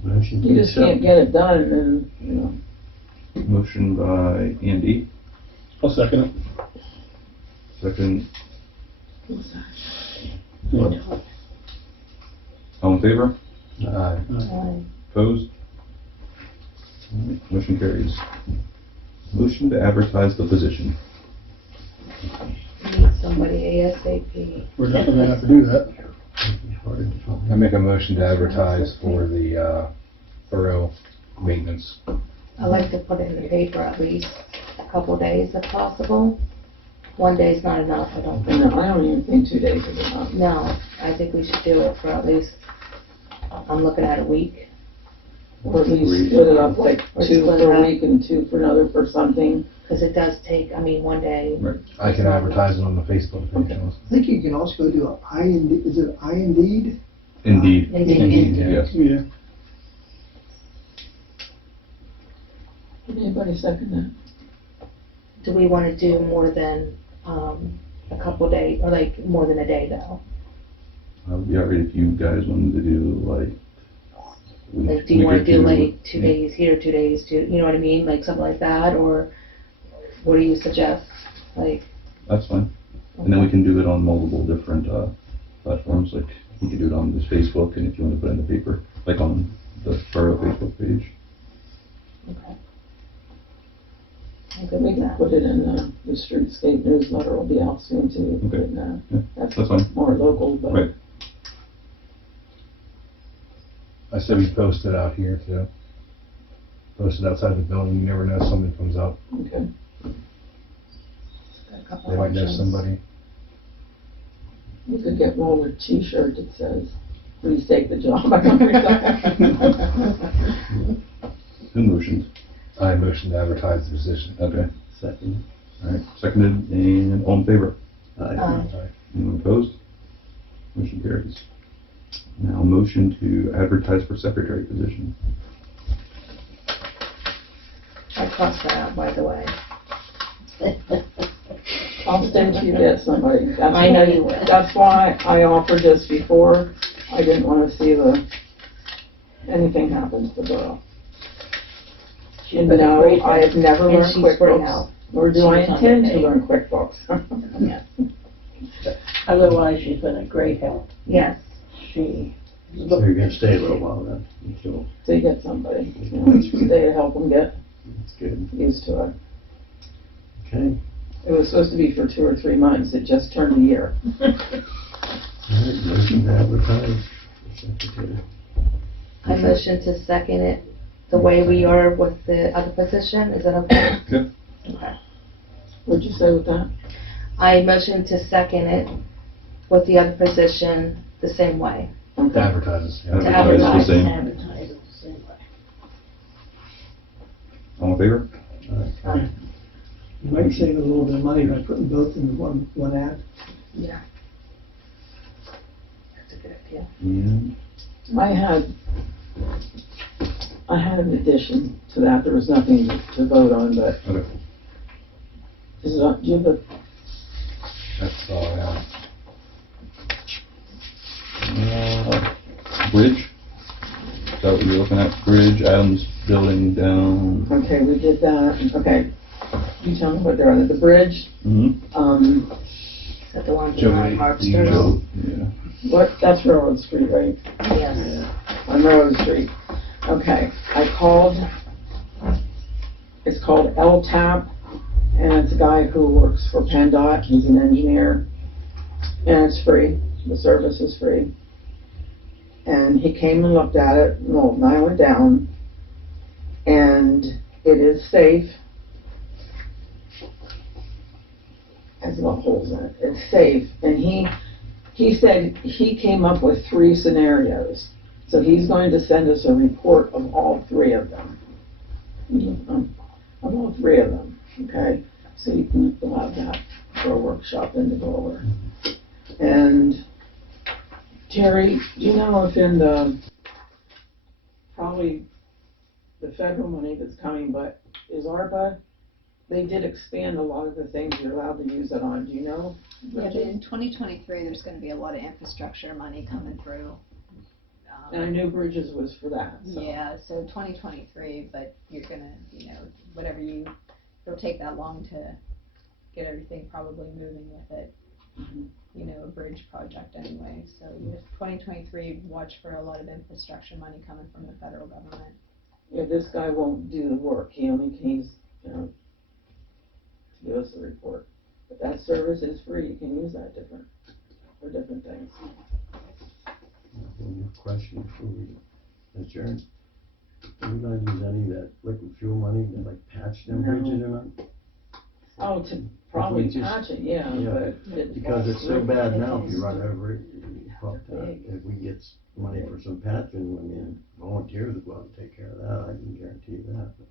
Motion You to just can't accept. get it done, and, you know. Motion by Andy, I'll second it. second. All in favor? Aye. Opposed? All right, motion carries. Motion to advertise the position. Need somebody ASAP. We're definitely gonna have to do that. I make a motion to advertise for the borough maintenance. I like to put it in the paper at least a couple days if possible. One day's not enough, I don't think. No, I don't even think 2 days is enough. No, I think we should do it for at least, I'm looking at a week. Or at least split it up like Or 2 split it for a up. week and 2 for another for something. Because it does take, I mean, one day. Right. I can advertise it on the Facebook page. Okay. also. I think you can also do a is it Indeed? Indeed. Indeed. Yes. Yeah. Can anybody second that? Do we want to do more than a couple days, or like more than a day though? I would be all right if you guys wanted to do like. Like, do you want to do like 2 Yeah. days here, 2 days, you know what I mean? Like something like that, or what do you suggest? Like, That's fine. And then we can do it on multiple different platforms, like you can do it on this Facebook, and if you want to put it in the paper, like on the borough Facebook page. okay. I'm good We with can that. put it in the streetscape newsletter, will be out soon too. Okay. And, Yeah, that's that's fine. more local, but. Right. I said we post it out here too. Post it outside the building, you never know, somebody comes up, Okay. Got a couple they might know options. somebody. You could get rolled a t-shirt that says, please take the job. Who motioned? I motion to advertise the position. Okay. Second. All right. Seconded, and all in favor? Um, Anyone opposed? Motion carries. Now, motion to advertise for secretary position. I crossed that out, by the way. I'll stay till you get somebody. That's I know why- you will. That's why I offered this before. I didn't want to see anything happen to the borough. And been a no, great I have never And learned she's bring QuickBooks, out. nor do I She's intend to underpaid. learn QuickBooks. Otherwise, she's been a great help. Yes. She, So you're gonna stay a little while then, until, To get somebody, you know, stay to help them get that's good. used to it. Okay. It was supposed to be for 2 or 3 months, it just turned a year. All right, motion to advertise for secretary. I motion to second it the way we are with the other position. Is that okay? Good. Okay. What'd you say with that? I motion to second it with the other position the same way. To advertise. yeah. Advertise the same. advertise it the same way. All in favor? You might save a little bit of money by putting both in one ad. Yeah. That's a good idea. And I had an addition to that, there was nothing to vote on, but Okay. is it, do you have a That's all, yeah. Bridge? Is that what you're looking at? Bridge, Adams Building down. Okay, we did that, okay. You tell me what they're on, the bridge, Mm-hmm. Is that the one Joey, behind Harpster? Yeah. that's Railroad Street, right? Yes. On Railroad Street. Okay, I called, it's called LTAP, and it's a guy who works for PennDOT, he's an engineer, and it's free, the service is free. And he came and looked at it, Noel and I went down, and it is safe. Has no holes in it, it's safe, and he said he came up with 3 scenarios. So he's going to send us a report of all 3 of them. Of all 3 of them, okay? So you can fill out that for a workshop in the door. And Terry, do you know if in probably the federal money that's coming, but is ARPA, they did expand a lot of the things you're allowed to use it on, do you know? Yeah, but in 2023, there's going to be a lot of infrastructure money coming through. And I knew Bridges was for that, so. Yeah, so 2023, but you're gonna, whatever it'll take that long to get everything probably moving with it. A bridge project anyway, so 2023, watch for a lot of infrastructure money coming from the federal government. Yeah, this guy won't do the work, he only needs, to give us the report. But that service is free, you can use that for different things. One more question before we adjourn. Are we gonna use any of that liquid fuel money to like patch them No. bridges or not? Oh, to probably just- patch it, yeah, but. Because it's so bad now, if you run over it, if we get money for some patching, volunteers will go out and take care of that, I can guarantee you that. But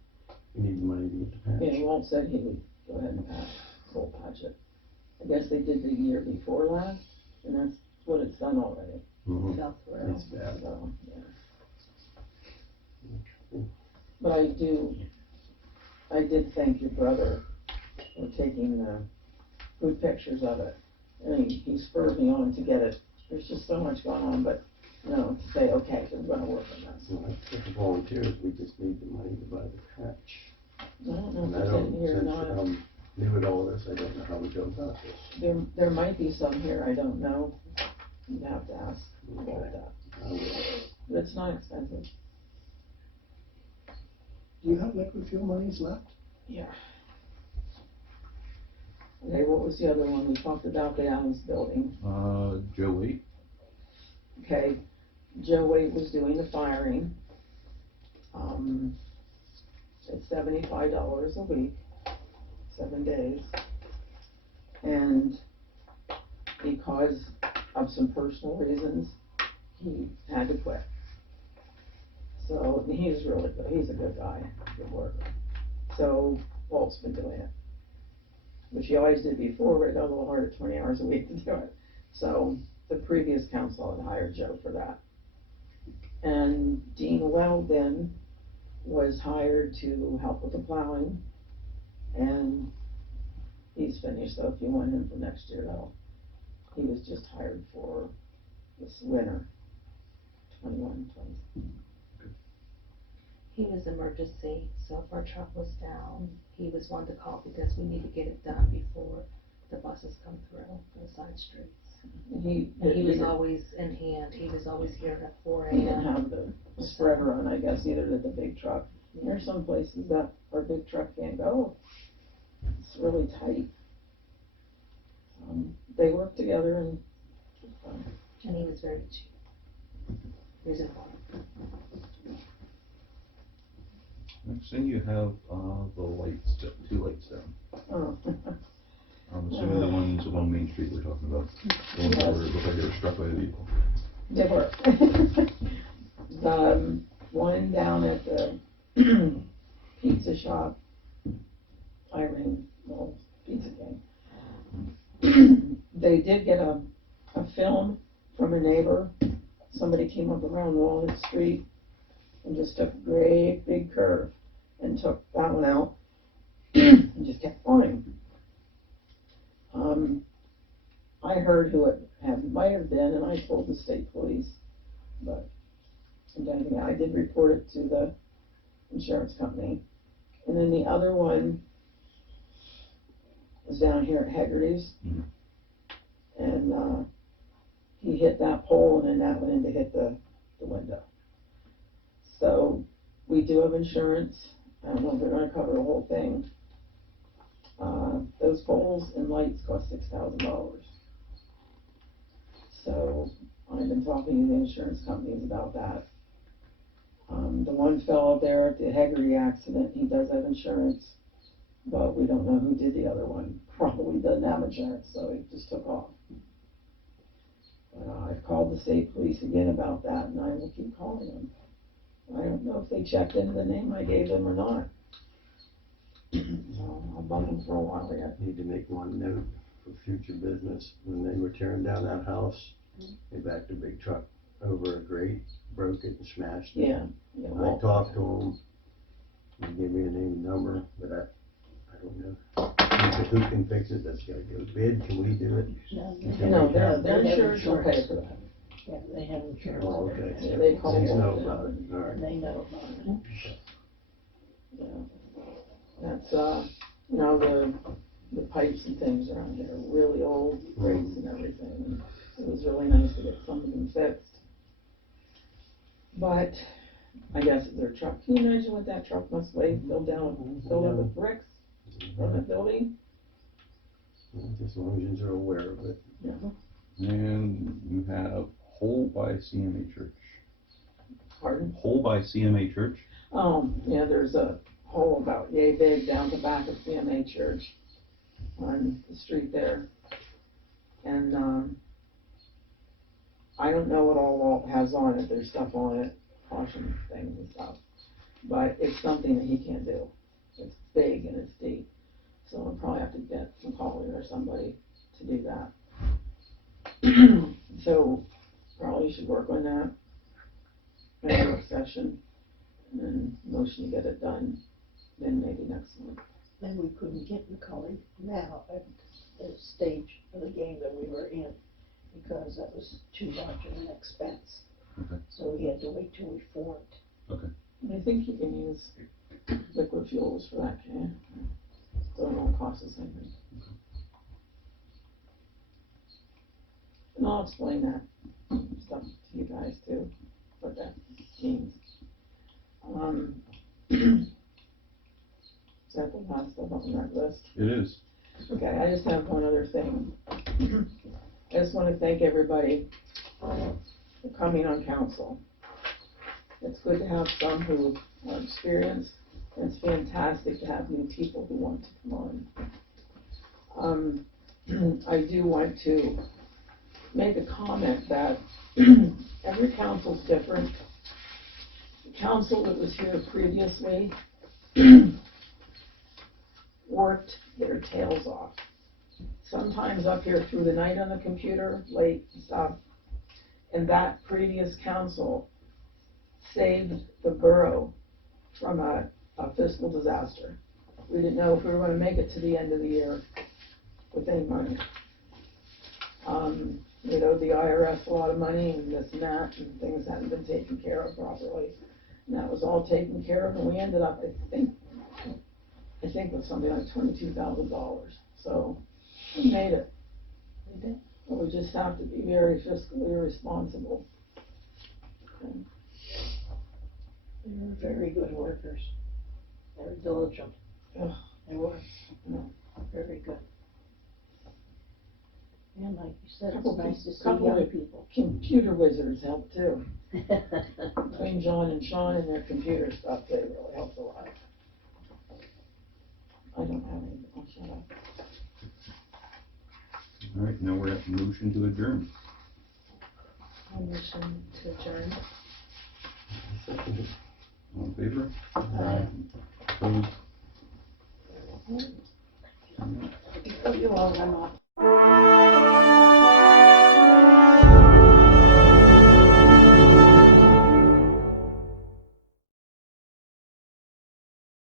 we need the money to get the patch. Yeah, Walt said he would go ahead and coal patch it. I guess they did the year before last, and that's what it's done already. Mhm. Fell through. It's bad. So, yeah. But I did thank your brother for taking the good pictures of it. And he spurred me on to get it. There's just so much going on, but, to say, okay, we're gonna work on this. So I think the volunteers, we just need the money to buy the patch. I don't know And if I it's don't, in here or since not. I'm new at all this, I don't know how we go about this. There might be some here, I don't know. You have to ask about that. I will. But it's not expensive. Do you have liquid fuel monies left? Yeah. Okay, what was the other one? We talked about the Adams building. Joe Waite. Okay, Joe Waite was doing the firing. It's $75 a week, 7 days. And because of some personal reasons, he had to quit. So he's really good, he's a good guy, good worker. So Walt's been doing it, which he always did before, but it got a little harder, 20 hours a week to do it. So the previous council had hired Joe for that. And Dean Weldon was hired to help with the plowing, and he's finished, so if you want him for next year, he was just hired for this winter, 21, 20. He was emergency, so if our truck was down, he was one to call because we need to get it done before the buses come through the side streets. And He was always in hand, he was always here at 4 He didn't a.m. have the spreader on, I guess, either did the big truck. There's some places that our big truck can't go. It's really tight. They work together and, And he was very cheap. He was important. Next thing you have, the lights, two lights down. oh, I'm assuming the ones along Main Street we're talking about. The ones that were, looked like they were struck by a vehicle. they work. The one down at the pizza shop, Irene, well, Pizza King. They did get a film from a neighbor. Somebody came up around Walnut Street and just took a great big curve and took that one out and just kept going. I heard who it might have been, and I told the state police, but again, I did report it to the insurance company. And then the other one is down here at Haggerty's. Mhm. And he hit that pole, and then that went in to hit the window. So we do have insurance. I don't know if they're gonna cover the whole thing. Those poles and lights cost $6,000. So I've been talking to the insurance companies about that. The one fellow there at the Haggerty accident, he does have insurance, but we don't know who did the other one. Probably doesn't have insurance, so he just took off. But I've called the state police again about that, and I will keep calling them. I don't know if they checked into the name I gave them or not. So I'll bug them for a while yet. Need to make one note for future business. When they were tearing down that house, they backed a big truck over a grate, broke it and smashed it. Yeah. I talked to him, he gave me a name and number, but I don't know. Who can fix it? That's gotta go bid. Can we do it? No, their insurance will pay for that. Yeah, they have insurance. Oh, okay. Yeah, they call They them. know about it, all right. They know about it. Yeah. That's, the pipes and things around here are really old, grates and everything. It was really nice to get some of them fixed. But I guess it's their truck. Can you imagine what that truck must weigh, filled up with bricks from the building? Just as long as you're aware of it. Yeah. And you have Whole by CMA Church. Pardon? Whole by CMA Church. Yeah, there's a hole about yay big down the back of CMA Church on the street there. And, I don't know what all Walt has on it. There's stuff on it, caution things and stuff. But it's something that he can't do. It's big and it's deep. So I'll probably have to get Macaulay or somebody to do that. So probably should work on that in a work session and then motion to get it done, then maybe next month. And we couldn't get Macaulay now at the stage of the game that we were in, because that was too much of an expense. Okay. So we had to wait till we formed. Okay. And I think you can use liquid fuels for that, can you? So it won't cost us anything. And I'll explain that stuff to you guys too, what that means. Is that the last stuff on that list? It is. Okay, I just have one other thing. I just want to thank everybody for coming on council. It's good to have some who are experienced, and it's fantastic to have new people who want to come on. I do want to make a comment that every council's different. The council that was here previously worked their tails off. Sometimes up here through the night on the computer, late and stuff. And that previous council saved the borough from a fiscal disaster. We didn't know if we were gonna make it to the end of the year with any money. We owed the IRS a lot of money and this and that, and things hadn't been taken care of properly. And that was all taken care of, and we ended up, I think with something like $22,000. So we made it. We did. But we just have to be very fiscally responsible. Okay. They were very good workers. They were diligent. Ugh. They were. Yeah. Very good. And like you said, it's Couple nice to see couple young of people. Computer wizards help too. Between John and Sean and their computer stuff, they really helped a lot. I don't have anything, I'll shut up. All right, now we're at motion to adjourn. Motion to adjourn. All in favor? Aye. Opposed?